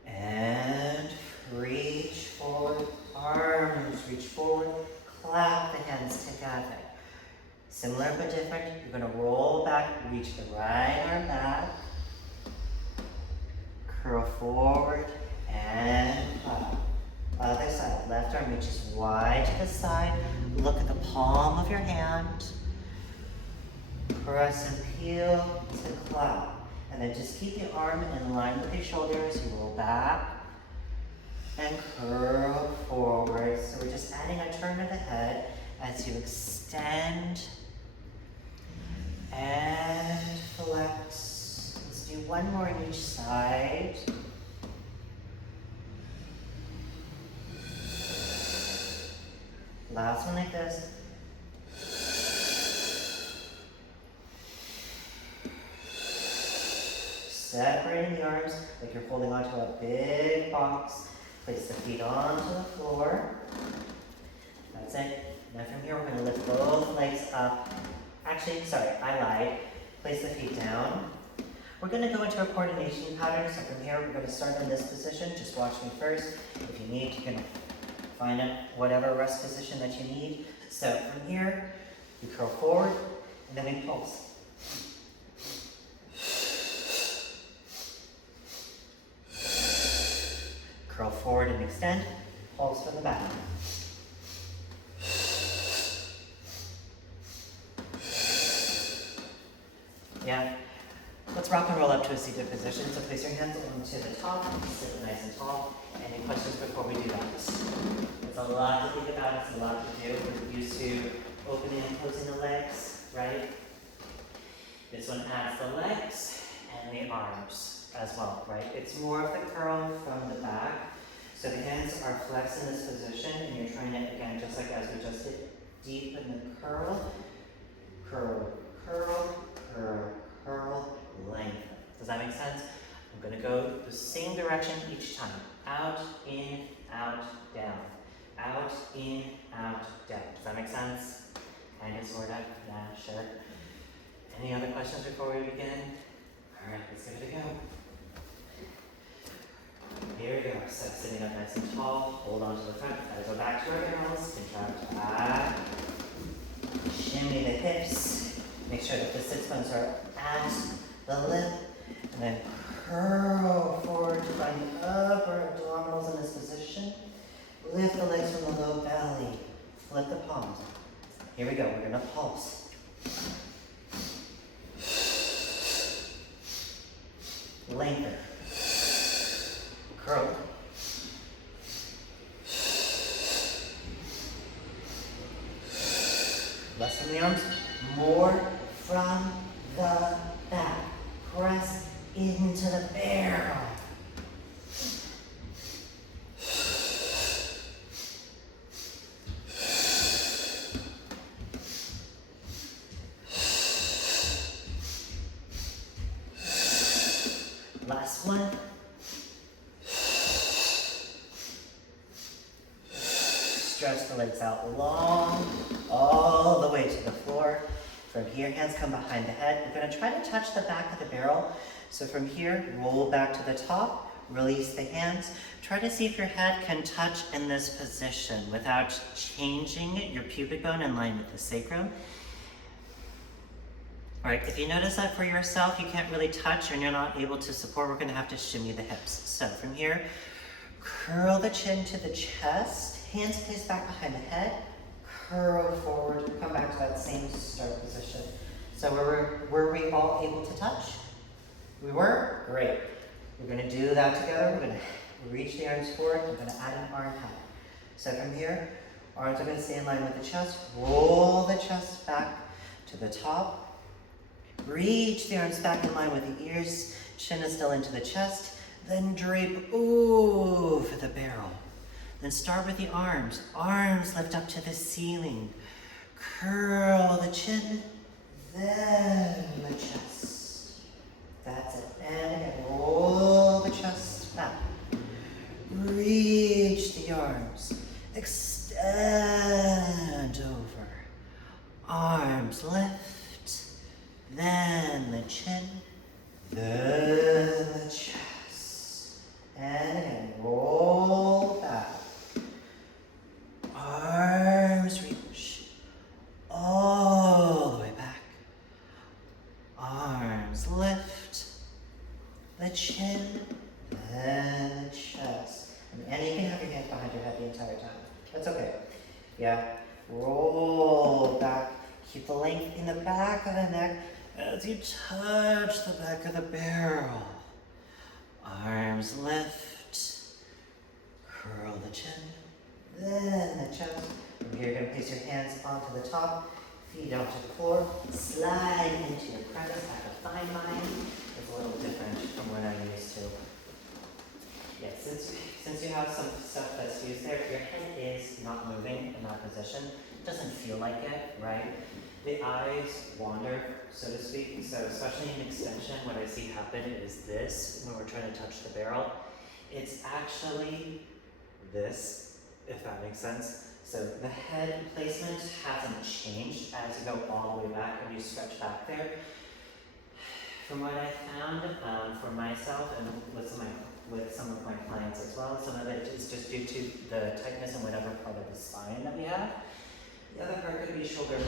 And reach forward, arms reach forward, clap the hands together. Similar but different, you're gonna roll back, reach the right arm back, curl forward, and clap. Other side, left arm reaches wide to the side, look at the palm of your hand, press and peel to clap. And then just keep the arm in line with your shoulders, you roll back, and curl forward. So we're just adding a turn of the head as you extend and flex. Let's do 1 more on each side. Last one like this. Separating the arms like you're holding onto a big box. Place the feet onto the floor. That's it. Now from here, we're going to lift both legs up. Actually, sorry, I lied. Place the feet down. We're going to go into a coordination pattern. So from here, we're going to start in this position. Just watch me first. If you need, you can find whatever rest position that you need. So from here, you curl forward, and then we pulse. Curl forward and extend, pulse from the back. Yeah, let's rock and roll up to a seated position. So place your hands onto the top, sit nice and tall. Any questions before we do that? It's a lot to think about, it's a lot to do. We're used to opening and closing the legs, right? This one adds the legs and the arms as well, right? It's more of the curl from the back. So the hands are flexed in this position, and you're trying to, again, just like as we just did, deepen the curl, curl, curl, curl, curl, lengthen. Does that make sense? I'm gonna go the same direction each time. Out, in, out, down. Out, in, out, down. Does that make sense? Kind of, sort of, yeah, sure. Any other questions before we begin? All right, let's give it a go. Here we go. So sitting up nice and tall, hold on to the front, try to go back to our barrels, contract back, shimmy the hips, make sure that the sit bones are at the lip, and then curl forward to find the upper abdominals in this position. Lift the legs from the low belly, flip the palms. Here we go, we're gonna pulse. Lengthen. Curl. Less from the arms, more from the back. Press into the barrel. Last one. Stretch the legs out long, all the way to the floor. From here, hands come behind the head. We're gonna try to touch the back of the barrel. So from here, roll back to the top, release the hands. Try to see if your head can touch in this position without changing your pubic bone in line with the sacrum. All right, if you notice that for yourself, you can't really touch and you're not able to support, we're gonna have to shimmy the hips. So from here, curl the chin to the chest, hands placed back behind the head, curl forward, come back to that same start position. So were we all able to touch? We were? Great. We're gonna do that together. We're gonna reach the arms forward. I'm gonna add an arm hug. So from here, arms are gonna stay in line with the chest. Roll the chest back to the top. Reach the arms back in line with the ears. Chin is still into the chest. Then drape over the barrel. Then start with the arms. Arms lift up to the ceiling. Curl the chin, then the chest. That's it. And again, roll the chest back. Reach the arms. Extend over. Arms lift. Then the chin. Then the chest. And again, roll back. Arms reach. All the way back. Arms lift. The chin. Then the chest. And you can have your hands behind your head the entire time. That's okay. Yeah. Roll back. Keep the length in the back of the neck as you touch the back of the barrel. Arms lift. Curl the chin. Then the chest. From here, you're going to place your hands onto the top. Feet onto the floor. Slide into your crevice like a fine line. It's a little different from what I'm used to. Yeah, since you have some stuff that's used there, if your head is not moving in that position, it doesn't feel like it, right? The eyes wander, so to speak. So especially in extension, what I see happen is this, when we're trying to touch the barrel. It's actually this, if that makes sense. So the head placement hasn't changed as you go all the way back and you stretch back there. From what I found for myself and with some of my clients as well, some of it is just due to the tightness in whatever part of the spine that we have. The other part could be shoulder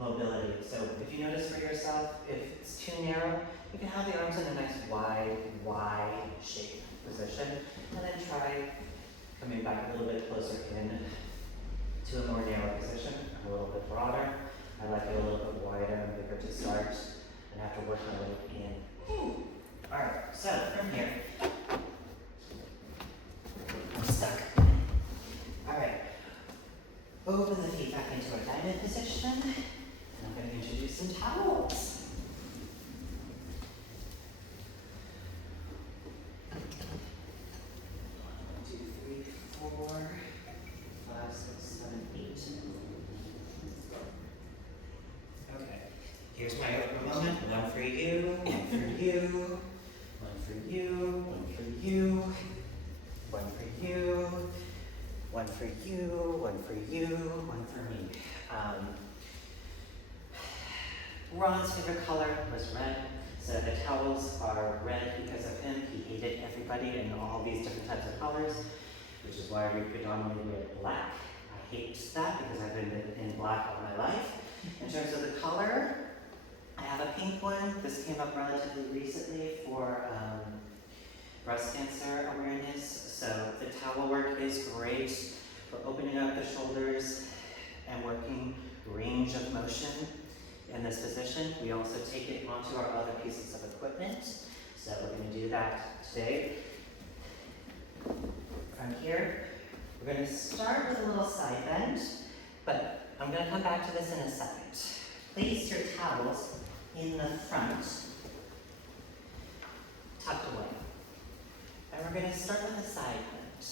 mobility. So if you notice for yourself, if it's too narrow, you can have the arms in a nice wide shape position, and then try coming back a little bit closer in to a more narrow position, a little bit broader. I like it a little bit wider and bigger to start, and have to work my way in. All right, so from here, I'm stuck. All right, open the feet back into a diamond position, and I'm going to introduce some towels. 1, 2, 3, 4, 5, 6, 7, 8. Okay, here's my open moment. One for you, one for you, one for you, one for you, one for you, one for you, one for you, one for me. Ron's favorite color was red, so the towels are red because of him. He hated everybody in all these different types of colors, which is why we predominantly wear black. I hate that because I've been in black all my life. In terms of the color, I have a pink one. This came up relatively recently for breast cancer awareness. So the towel work is great for opening up the shoulders and working range of motion in this position. We also take it onto our other pieces of equipment. So we're going to do that today. From here, we're going to start with a little side bend, but I'm going to come back to this in a second. Place your towels in the front, tucked away. And we're going to start with a side bend.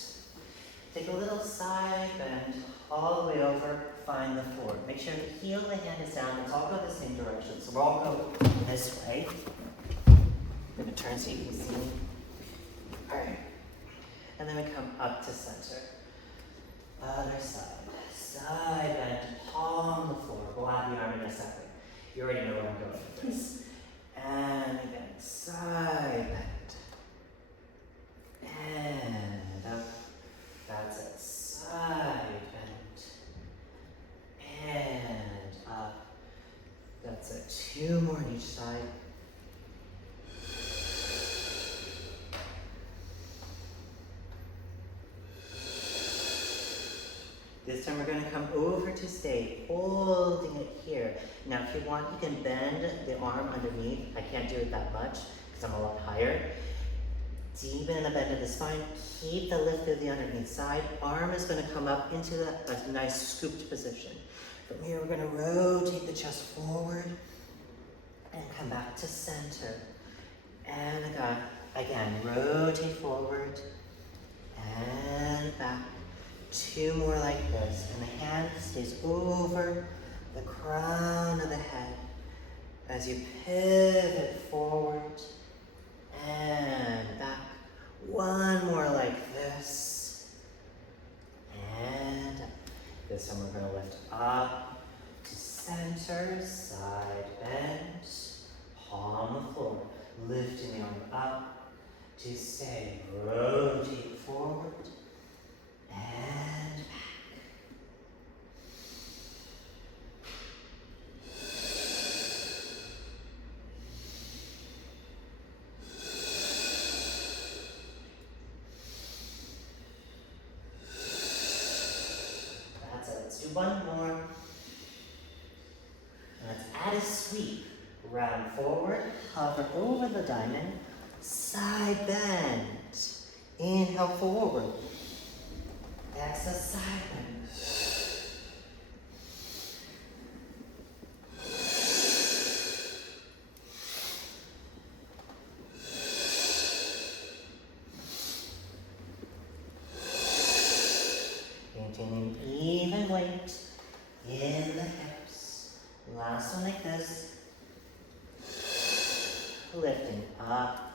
Take a little side bend all the way over, find the floor. Make sure the heel of the hand is down. Let's all go the same direction. So we'll all go this way. I'm going to turn so you can see me. All right. And then we come up to center. Other side. Side bend, palm the floor. We'll add the arm in a second. You already know where I'm going with this. And again, side bend. And up. That's it. Side bend. And up. That's it. 2 more This time we're gonna come over to stay, holding it here. Now if you want, you can bend the arm underneath. I can't do it that much because I'm a lot higher. Deepen the bend of the spine, keep the lift through the underneath side. Arm is gonna come up into a nice scooped position. From here, we're gonna rotate the chest forward and come back to center. And again, rotate forward and back. 2 more like this, and the hand stays over the crown of the head as you pivot forward and back. 1 more like this, and up. This time we're gonna lift up to center, side bend, palm the floor, lifting the arm up to stay, rotate forward, and back. That's it. Let's do 1 more. And let's add a sweep. Round forward, hover over the diamond, side bend. Inhale forward. Exhale, side bend. Maintaining even weight in the hips. Last one like this. Lifting up.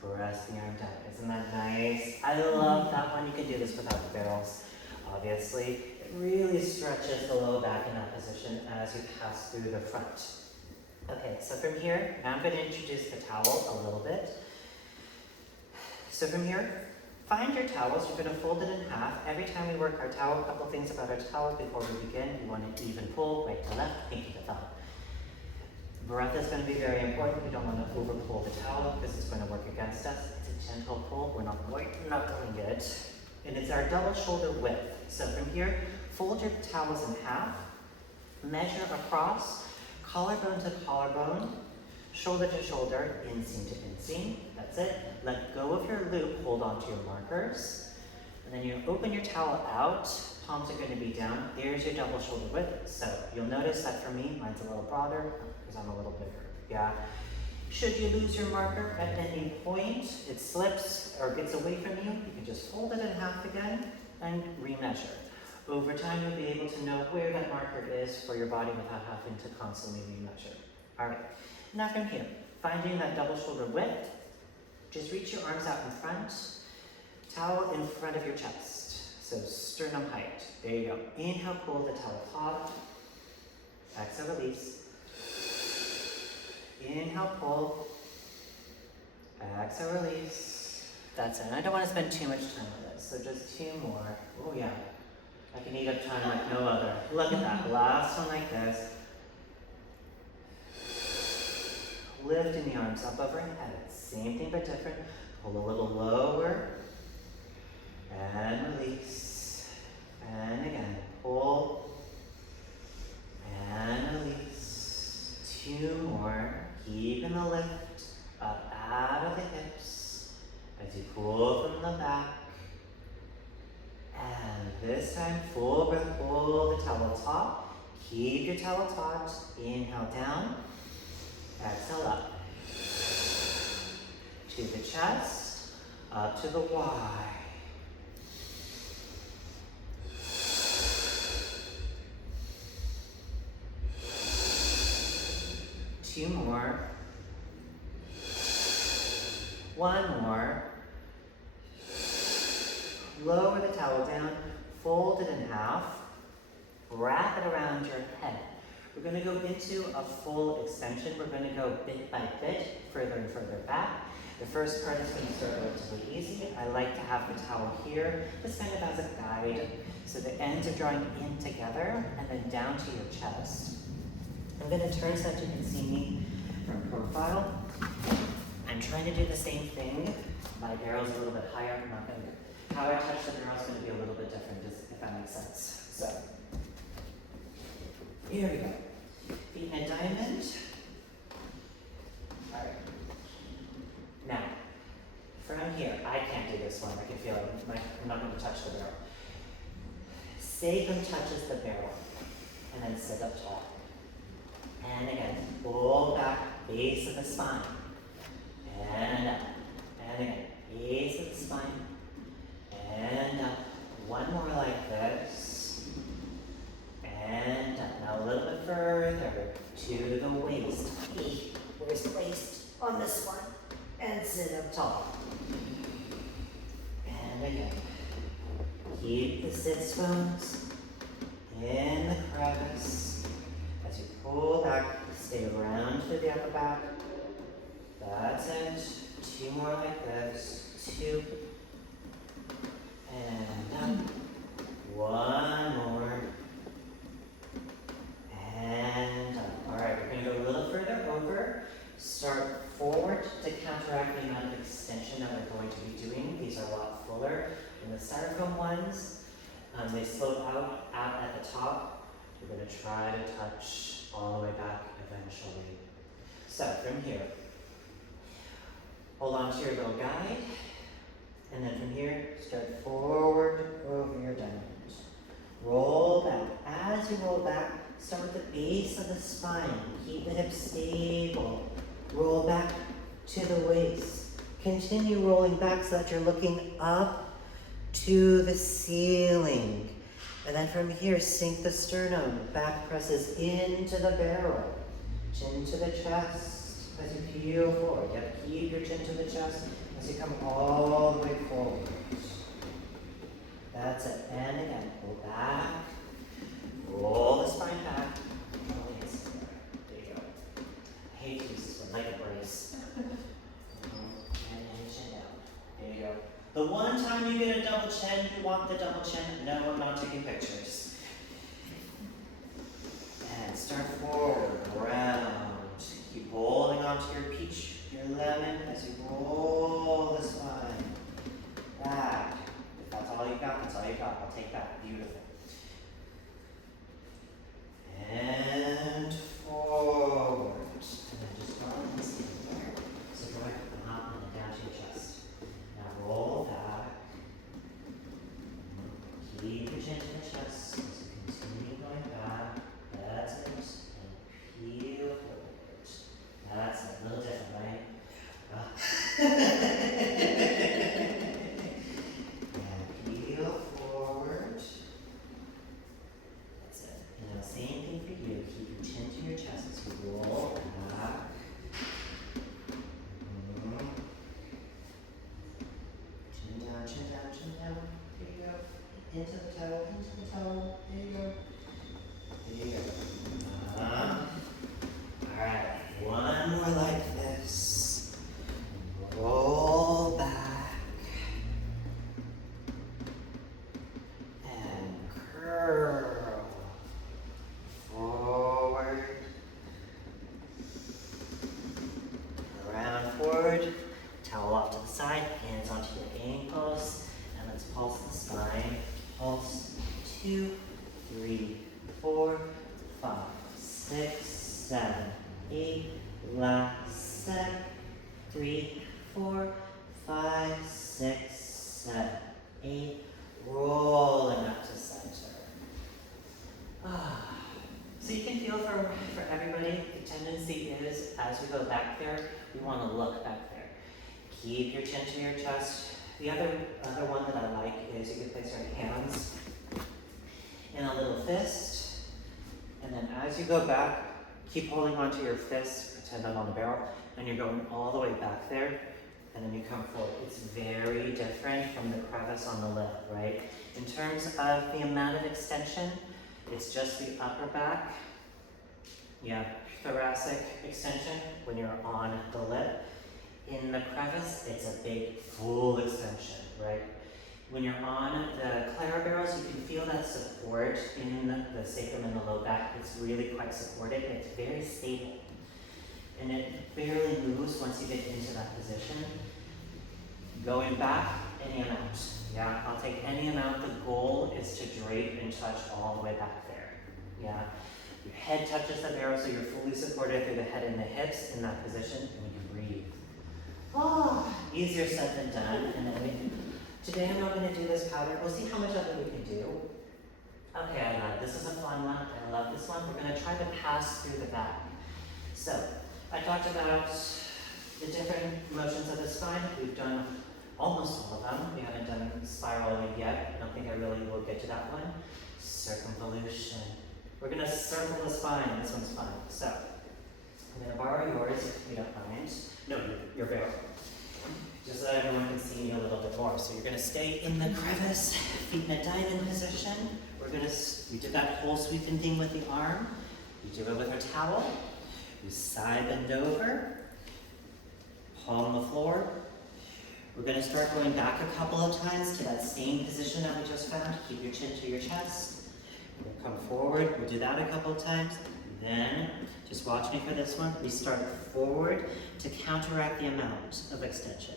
Press the arm down. Isn't that nice? I love that one. You can do this without the barrels, obviously. It really stretches the low back in that position as you pass through the front. Okay, so from here, now I'm going to introduce the towel a little bit. So from here, find your towels. You're going to fold it in half. Every time we work our towel, a couple things about our towel before we begin. You want an even pull, right to left, pinky to thumb. Breath is going to be very important. We don't want to over pull the towel because it's going to work against us. It's a gentle pull. We're not quite knuckling it. And it's our double shoulder width. So from here, fold your towels in half, measure across, collarbone to collarbone, shoulder to shoulder, inseam to inseam. That's it. Let go of your loop, hold on to your markers. And then you open your towel out, palms are going to be down. There's your double shoulder width. So you'll notice that for me, mine's a little broader because I'm a little bigger. Yeah. Should you lose your marker at any point, it slips or gets away from you, you can just fold it in half again and remeasure. Over time, you'll be able to know where that marker is for your body without having to constantly remeasure. All right. Now from here, finding that double shoulder width, just reach your arms out in front, towel in front of your chest. So sternum height. There you go. Inhale, pull the towel taut. Exhale, release. Inhale, pull. Exhale, release. That's it. And I don't want to spend too much time on this, so just 2 more. Oh yeah. I can eat up time like no other. Look at that. Last one like this. Lifting the arms up overhead. Same thing but different. Pull a little lower. And release. And again. Pull. And release. 2 more. Keeping the lift up out of the hips as you pull from the back. And this time, full breath, pull the towel taut. Keep your towel taut. Inhale down. Exhale up. To the chest, up to the Y. Two more. 1 more. Lower the towel down, fold it in half, wrap it around your head. We're going to go into a full extension. We're going to go bit by bit, further and further back. The first part is going to start relatively easy. I like to have the towel here, just kind of as a guide. So the ends are drawing in together and then down to your chest. I'm going to turn so that you can see me from profile. I'm trying to do the same thing. My barrel's a little bit higher. I'm not going to. How I touch the barrel is going to be a little bit different, if that makes sense. So, here we go. Feet in a diamond. All right. Now, from here, I can't do this one. I can feel it. I'm not going to touch the barrel. Sacrum touches the barrel, and then sit up tall. And again, pull back, base of the spine. And up. And again, base of the spine. And up. One more like this. And up. Now a little bit further to the waist. Where's the waist? On this one. And sit up tall. And again, keep the sits bones in the crevice. As you pull back, stay around to the upper back. That's it. Two more like this. Two. And up. One more. And up. Alright, we're going to go a little further over. Start forward to counteract the amount of extension that we're going to be doing. These are a lot fuller than the styrofoam ones. They slope out at the top. We're going to try to touch all the way back eventually. So from here, hold on to your little guide. And then from here, start forward over your diamond. Roll back. As you roll back, start with the base of the spine. Keep the hips stable. Roll back to the waist. Continue rolling back so that you're looking up to the ceiling. And then from here, sink the sternum. Back presses into the barrel. Chin to the chest as you peel forward. Yep, keep your chin to the chest as you come all the way forward. That's it. And again, pull back. Roll the spine back. There you go. I hate to use this one, like a brace. And chin down. There you go. The one time you get a double chin, you want the double chin. No, I'm not taking pictures. And start forward, around. Keep holding onto your peach, your lemon, as you roll the spine. Back. If that's all you got, that's all you got. I'll take that. Beautiful. And forward. And then just go on and stand there. So go ahead and hop and then down to your chest. Now roll back. Keep your chin to the chest as you continue going back. That's it. And peel forward. That's it. A little different, right? And peel forward. That's it. And now same thing for you. Keep your chin to your chest as you roll back. Chin down, chin down, chin down. There you go. Into the toe, into the toe. There you go. There you go. Alright, one more like this. Roll back. And curl. Forward. Around forward. Towel off to the side, hands onto your ankles. And let's pulse the spine. Pulse. 2, 3, 4, 5, 6, 7, 8. Last set. 3, 4, 5, 6, 7, 8. Rolling up to center. So you can feel for everybody, the tendency is as we go back there, we want to look back there. Keep your chin to your chest. The other one that I like is you can place your hands in a little fist. And then as you go back, keep holding onto your fist, pretend I'm on the barrel, and you're going all the way back there, and then you come forward. It's very different from the crevice on the lip, right? In terms of the amount of extension, it's just the upper back, thoracic extension when you're on the lip. In the crevice, it's a big full extension, right? When you're on the Clara barrels, you can feel that support in the sacrum and the low back. It's really quite supported. It's very stable. And it barely moves once you get into that position. Going back Any amount. Yeah, I'll take any amount. The goal is to drape and touch all the way back there. Yeah. Your head touches the barrel so you're fully supported through the head and the hips in that position, and we can breathe. Oh, easier said than done. And then today I'm not going to do this powder. We'll see how much of it we can do. Okay, I love this. Is a fun one. I love this one. We're going to try to pass through the back. So I talked about the different motions of the spine. We've done almost all of them. We haven't done spiraling yet. I don't think I really will get to that one. Circumvolution. We're going to circle the spine. This one's fun. So I'm going to borrow yours if you don't mind. No, your barrel. Just so that everyone can see me a little bit more. So you're going to stay in the crevice, feet in a diamond position. We did that whole sweeping thing with the arm. We do it with our towel. We side bend over, palm the floor. We're going to start going back a couple of times to that same position that we just found. Keep your chin to your chest. We'll come forward. We'll do that a couple of times. Then, just watch me for this one. We start forward to counteract the amount of extension.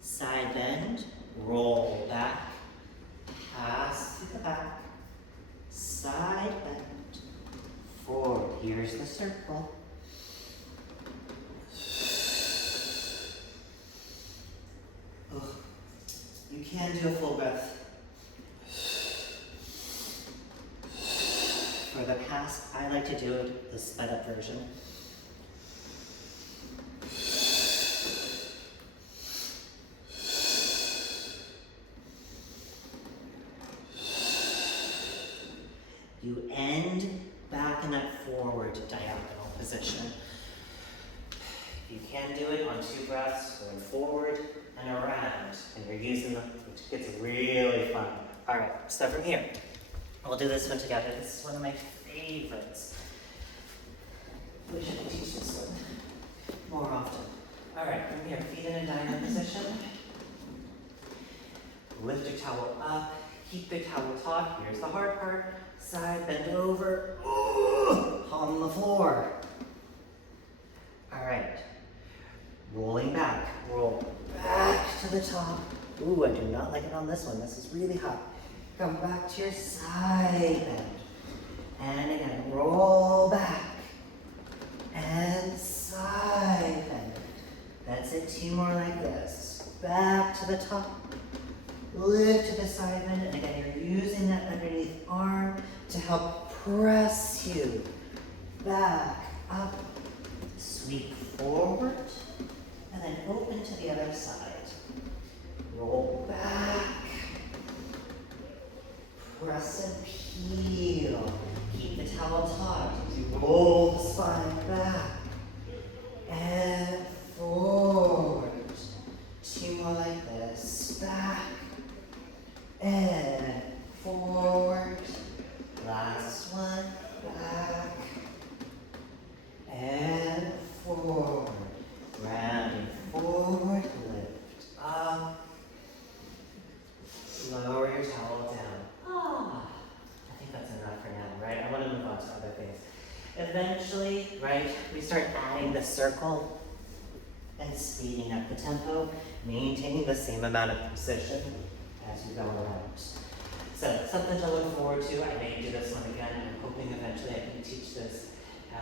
Side bend, roll back, pass to the back, side bend, forward. Here's the circle. Oh, you can do a full breath. For the pass, I like to do it the sped up version. You end back in that forward diagonal position. You can do it on 2 breaths, going forward and around, and you're using them, which gets really fun. All right, so from here, we'll do this one together. This is one of my favorites. We should teach this one more often. All right, from here, feet in a diamond position. Lift your towel up, keep the towel taut. Here's the hard part. Side, bend over, ooh, palm the floor. All right, rolling back, roll back to the top. Ooh, I do not like it on this one. This is really hot. Come back to your side bend. And again, roll back. And side bend. That's it, 2 more like this. Back to the top. Lift to the side bend. And again, you're using that underneath arm to help press you back up. Sweep forward. And then open to the other side. Roll back. Press and peel. Keep the towel taut as you roll the spine back. And forward. 2 more like this. Back. And forward. Last one. Back. And forward. Rounding forward. Lift up. Lower your towel down. I think that's enough for now, right? I want to move on to other things. Eventually, right, we start adding the circle and speeding up the tempo, maintaining the same amount of precision as you go around. So something to look forward to. I may do this one again. I'm hoping eventually I can teach this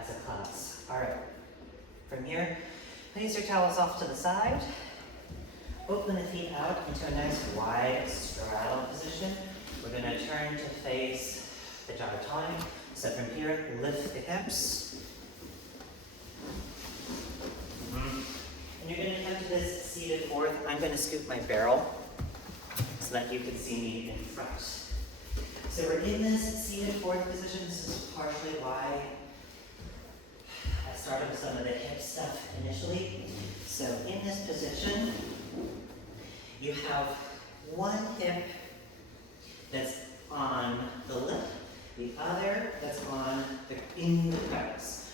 as a class. All right. From here, place your towels off to the side. Open the feet out into a nice wide straddle position. We're going to turn to face the Javatani. So from here, lift the hips. And you're going to come to this seated fourth. I'm going to scoop my barrel so that you can see me in front. So we're in this seated fourth position. This is partially why I started with some of the hip stuff initially. So in this position, you have one hip that's on the lip, the other that's in the crevice.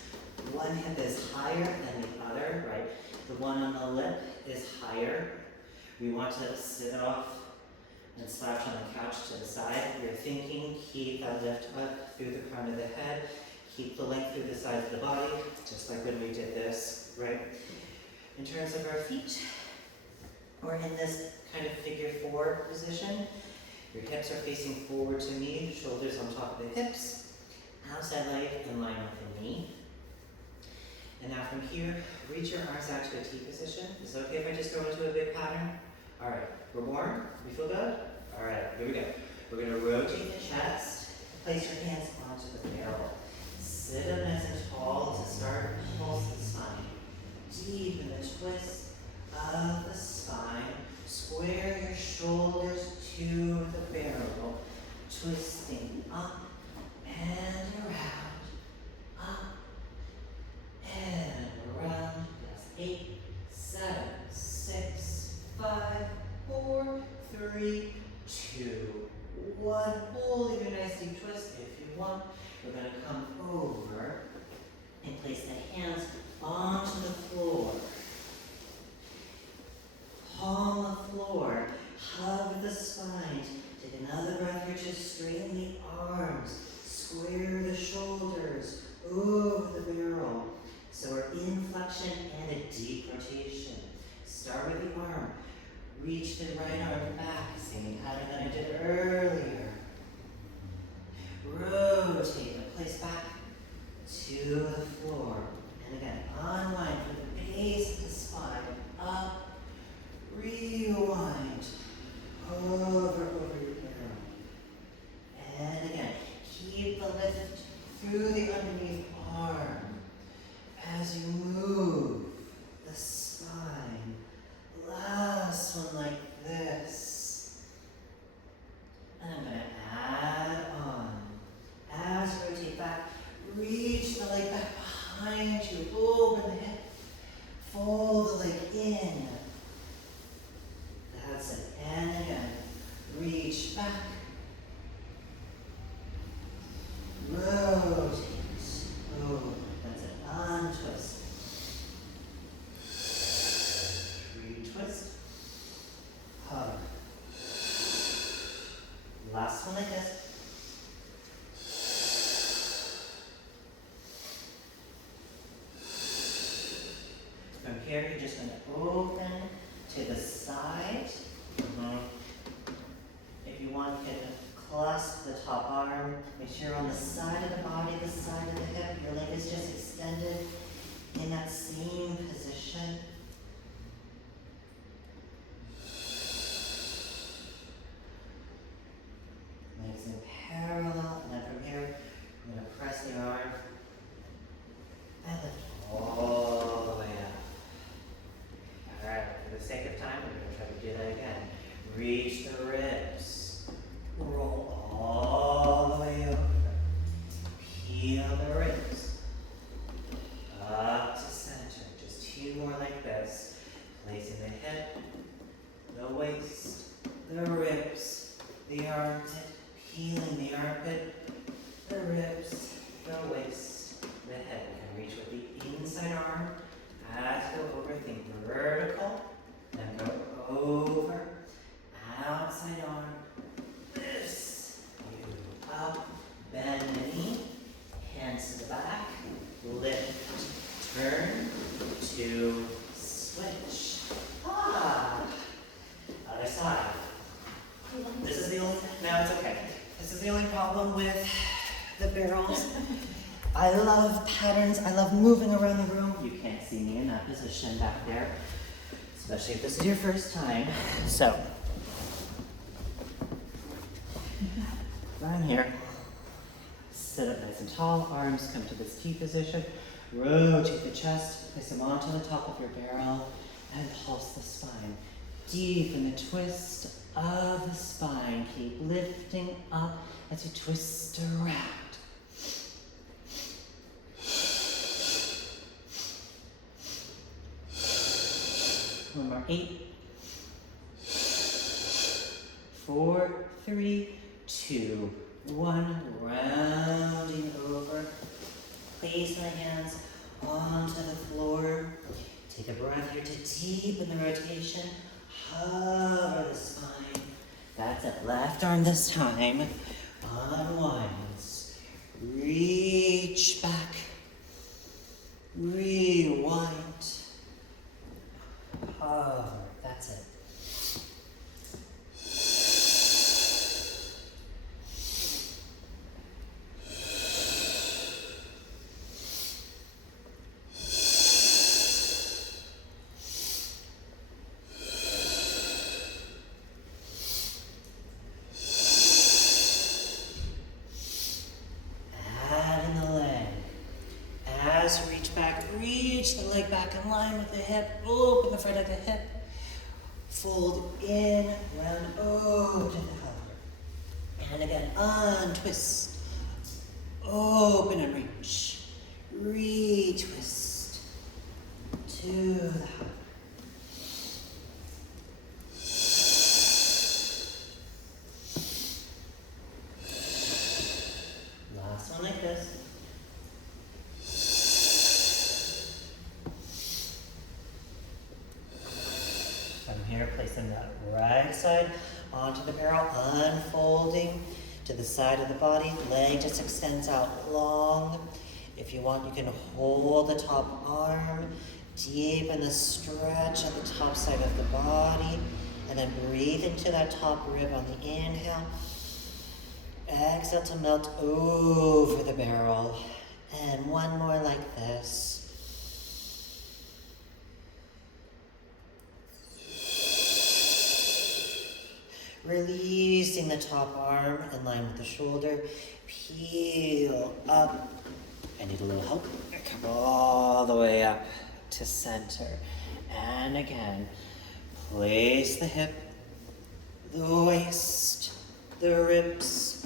One hip is higher than the other, right? The one on the lip is higher. We want to sit off and slouch on the couch to the side. You're thinking, keep that lift up through the crown of the head, keep the length through the side of the body, just like when we did this, right? In terms of our feet, We're in this kind of figure 4 position. Your hips are facing forward to me, shoulders on top of the hips, outside leg in line with the knee. And now from here, reach your arms out to a T position. Is it okay if I just go into a big pattern? All right, we're warm? We feel good? All right, here we go. We're gonna rotate the chest, place your hands onto the barrel. Sit up nice and tall to start, pulse the spine. Deep in the twist of the spine. Square your shoulders to the barrel, twisting up and around, up and around. That's 8, 7, 6, 5, 4, 3, 2, 1. Hold even a nice deep twist if you want. We're going to come over and place the hands onto the floor. Palm the floor, hug the spine. Take another breath here to straighten the arms, square the shoulders over the barrel. So we're in flexion and a deep rotation. Start with the arm. Reach the right arm back, same pattern that I did earlier. Rotate and place back to the floor. And again, unwind from the base of the spine, up, rewind, over your barrel. And again, keep the lift through the underneath arm as you move the spine. Last one like this. And I'm going to add on. As you rotate back, reach the leg back behind you, open the hip, fold the leg in. That's it. And again, reach back, rotate, over. That's it. Untwist. Retwist. Hug. Last one like this. From here, you're just going to open to the side. If you want, you can clasp the top arm. Make sure you're on the side of the body, the side of the hip. Your leg is just extended in that same position. Legs in parallel. And then from here, I'm going to press the arm and lift all the way up. All right, for the sake of time, we're going to try to do that again. Reach the ribs. Roll all the way over. Peel the ribs. Up to center. Just 2 more like this. Placing the hip, the waist, the ribs, the armpit. Peeling the armpit, the ribs, the waist, the head. We can reach with the inside arm. As you go over, think vertical. Then go over. Outside arm. This. You up. Bend the knee. Hands to the back. Lift. Turn. 2. Switch. Ah. Other side. This is the only. No, it's okay. This is the only problem with the barrels. I love patterns. I love moving around the room. You can't see me in that position back there, especially if this is your first time. So, I'm here. Sit up nice and tall. Arms come to this T position. Rotate the chest. Place them onto the top of your barrel and pulse the spine. Deep in the twist of the spine. Keep lifting up as you twist around. One more. 8, 4, 3, 2, 1. Rounding over. Place my hands onto the floor. Take a breath here to deepen the rotation. Hover the spine. That's it. Left arm this time. Unwinds. Reach back. Rewind. Hover. That's it. as you reach back, reach the leg back in line with the hip, open the front of the hip, fold in, round over to the hover. And again, untwist, open and reach, retwist to the hover. Last one like this. From here, placing that right side onto the barrel, unfolding to the side of the body. Leg just extends out long. If you want, you can hold the top arm, deepen the stretch at the top side of the body, and then breathe into that top rib on the inhale. Exhale to melt over the barrel. And one more like this. Releasing the top arm in line with the shoulder. Peel up. I need a little help. Come all the way up to center. And again, place the hip, the waist, the ribs,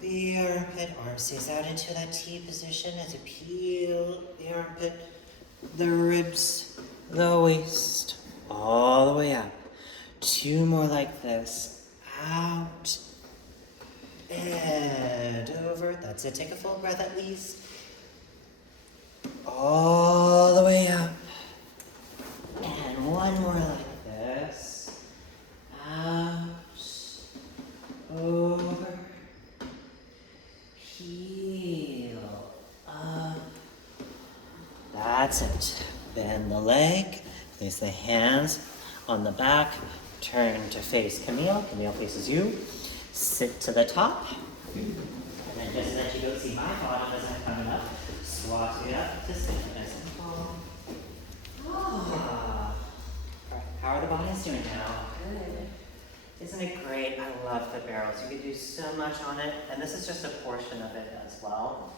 the armpit. Arm stays out into that T position as you peel the armpit, the ribs, the waist, all the way up. Two more like this. Out and over. That's it. Take a full breath at least. All the way up. And one more like this. Out, over, heel, up. That's it. Bend the leg. Place the hands on the back. Turn to face Camille. Camille faces you. Sit to the top. And then just let you go see my bottom as I'm coming up. Squat it up to sit nice and tall. Ah. Alright, how are the bodies doing now? Good. Isn't it great? I love the barrels. You can do so much on it. And this is just a portion of it as well.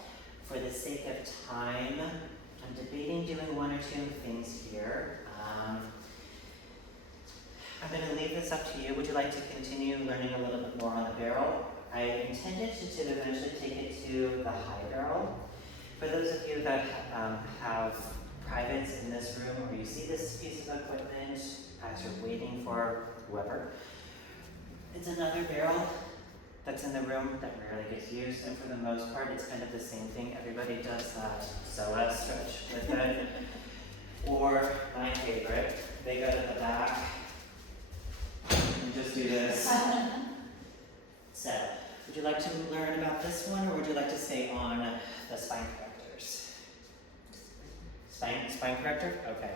For the sake of time, I'm debating doing one or two things here. I'm going to leave this up to you. Would you like to continue learning a little bit more on the barrel? I intended to eventually take it to the high barrel. For those of you that have privates in this room, or you see this piece of equipment as you're waiting for whoever, it's another barrel that's in the room that rarely gets used, and for the most part, it's kind of the same thing. Everybody does that psoas stretch with it. Or my favorite, they go to the back and just do this. So, would you like to learn about this one, or would you like to stay on the spine correctors? Spine corrector? Okay.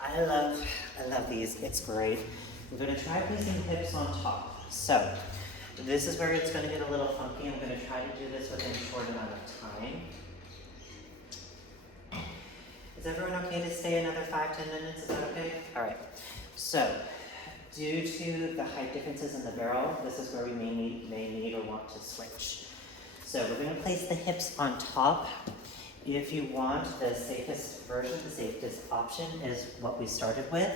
I love these. It's great. We're going to try placing hips on top. So, this is where it's going to get a little funky. I'm going to try to do this within a short amount of time. Is everyone okay to stay another 5-10 minutes? Is that okay? All right. So, due to the height differences in the barrel, this is where we may need or want to switch. So we're going to place the hips on top. If you want the safest version, the safest option is what we started with.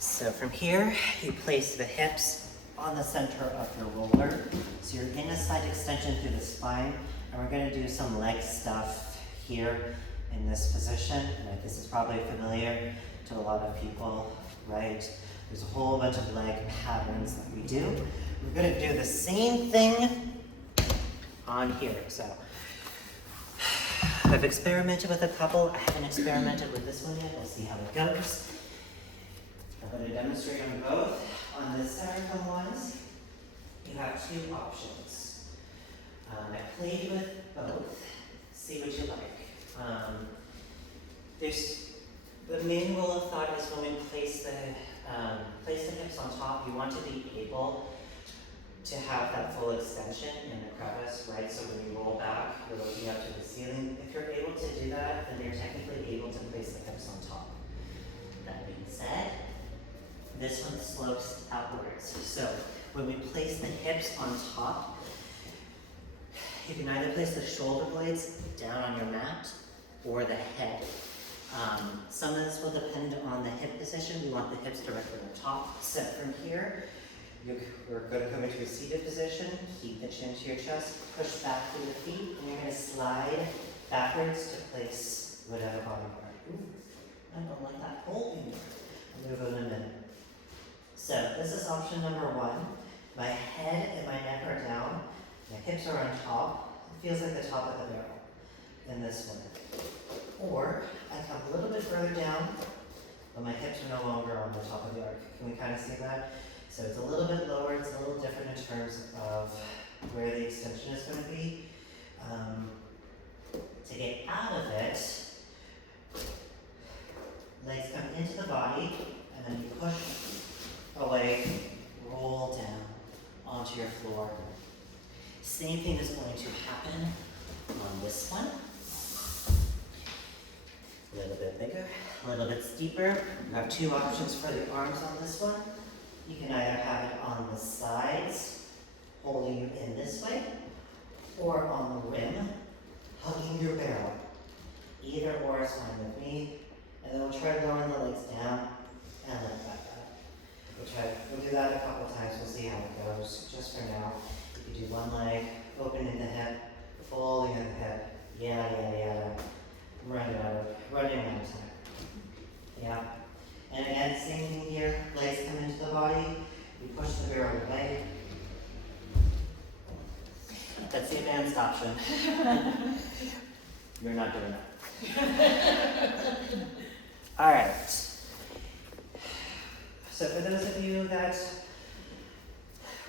So from here, you place the hips on the center of your roller. So you're in a slight extension through the spine, and we're going to do some leg stuff here in this position. And this is probably familiar to a lot of people, right? There's a whole bunch of leg patterns that we do. We're going to do the same thing on here. So I've experimented with a couple. I haven't experimented with this one yet. We'll see how it goes. I'm going to demonstrate on both. On the center ones, you have two options. I played with both. See what you like. The main rule of thought is when we place the hips on top, you want to be able to have that full extension in the crevice, right? So when you roll back, you're looking up to the ceiling. If you're able to do that, then you're technically able to place the hips on top. That being said, this one slopes outwards. So when we place the hips on top, you can either place the shoulder blades down on your mat or the head. Some of this will depend on the hip position. We want the hips directly on top. So from here, we're going to come into a seated position. Keep the chin to your chest. Push back through the feet, and you're going to slide backwards to place whatever body part. Ooh, I don't like that whole finger. I'll move it in a minute. So this is option number one. My head and my neck are down. My hips are on top. It feels like the top of the barrel in this one. Or I come a little bit further down, but my hips are no longer on the top of the arc. Can we kind of see that? So it's a little bit lower, it's a little different in terms of where the extension is going to be. To get out of it, legs come into the body, and then you push away, roll down onto your floor. Same thing is going to happen on this one. A little bit bigger, a little bit steeper. You have two options for the arms on this one. You can either have it on the sides, holding you in this way, or on the rim, hugging your barrel. Either or is fine with me. And then we'll try lowering the legs down and let it back up. We'll do that a couple times, we'll see how it goes. Just for now, you can do one leg, opening the hip, folding in the hip, yada. Running out of time. Yeah. And again, same thing here. Legs come into the body. You push the barrel away. That's the advanced option. You're not doing that. All right. So for those of you that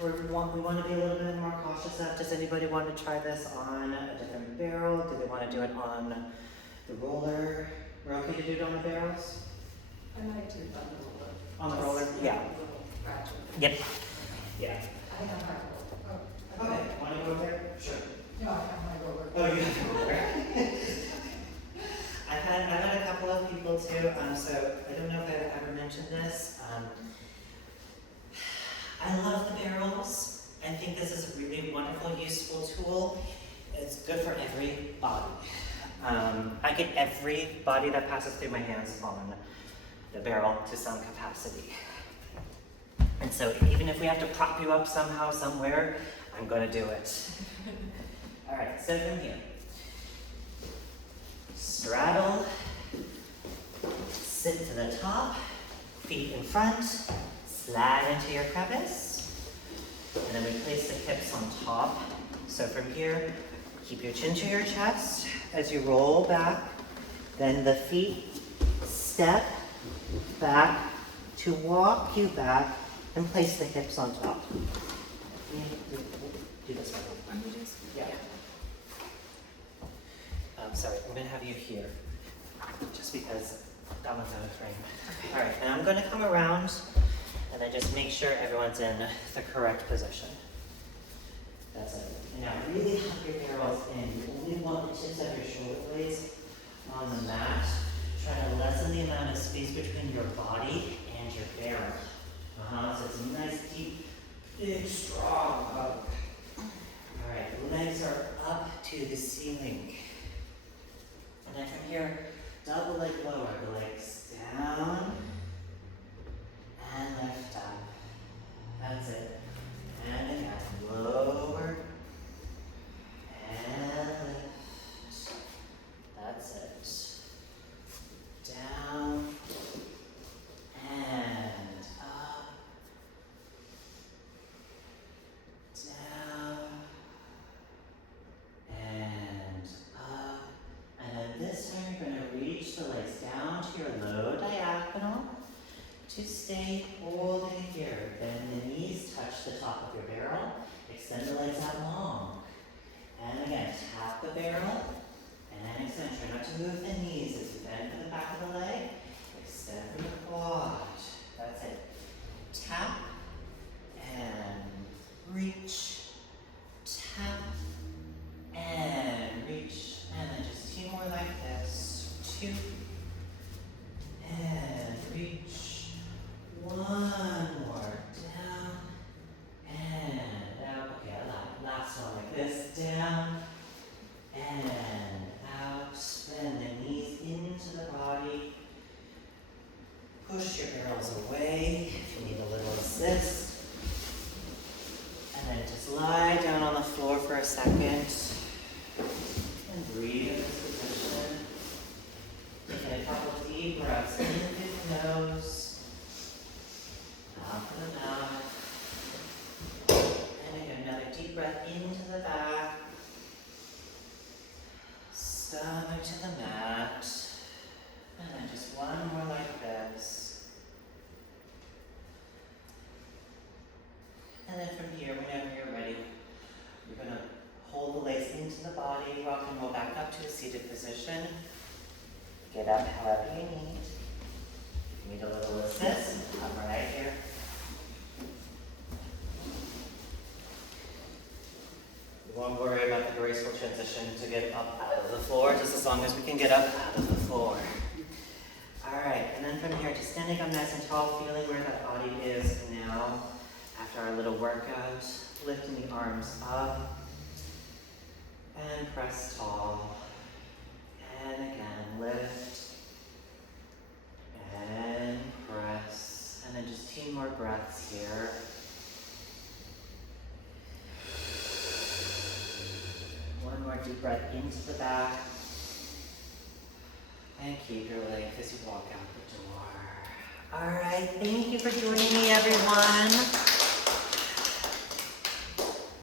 we want to be a little bit more cautious of, does anybody want to try this on a different barrel? Do they want to do it on the roller? We're okay to do it on the barrels? I might do it on the roller. On the roller? Just, Yeah. Gotcha. Yep. Yeah. I have my roller. Oh, Okay. Want to go over there? Sure. No, I have my roller. Oh, you have the roller. I've had a couple of people too. So I don't know if I've ever mentioned this. I love the barrels. I think this is a really wonderful, useful tool. It's good for every body. I get every body that passes through my hands on the barrel to some capacity. And so even if we have to prop you up somehow, somewhere, I'm going to do it. All right, so from here, straddle, sit to the top, feet in front, slide into your crevice, and then we place the hips on top. So from here, keep your chin to your chest as you roll back, then the feet step back to walk you back and place the hips on top. Do this one. Yeah. Sorry, I'm going to have you here, just because that one's out of frame. All right, and I'm going to come around and then just make sure everyone's in the correct position. That's it. And now really hug your barrels in. You only want the tips of your shoulder blades on the mat. Try to lessen the amount of space between your body and your barrel. So it's a nice, deep, big, strong hug. All right, legs are up to the ceiling. And then from here, double leg lower. The legs down and lift up. That's it. And again, lower and lift. That's it. Down and up. Down and up. And then this time you're going to reach the legs down to your low diagonal to stay holding here. Then the knees touch the top of your barrel. Extend the legs out long. And again, tap the barrel and extend. Try not to move the knees as you bend for the back of the leg. Extend for the quad. That's it. Tap and reach. Tap and reach. And then just two more like this. 2 and reach. 1 more down and out. Okay, last one like fist down and out. Bend the knees into the body. Push your barrels away if you need a little assist. And then just lie down on the floor for a second. And breathe in this position. Taking a couple of deep breaths in through the nose. Out through the mouth. And again, another deep breath into the back. Stomach to the mat. And then just one more like this. And then from here, whenever you're ready, you're going to hold the legs into the body, rock and roll back up to a seated position. Get up however you need. If you need a little assist, come right here. We won't worry about the graceful transition to get up out of the floor, just as long as we can get up out of the floor. Alright, and then from here, just standing up nice and tall, feeling where that body is now. After our little workout, lifting the arms up. And press tall. And again, lift. And press. And then just 2 more breaths here. One more deep breath into the back. And keep your legs as you walk out the door. All right, thank you for joining me, everyone.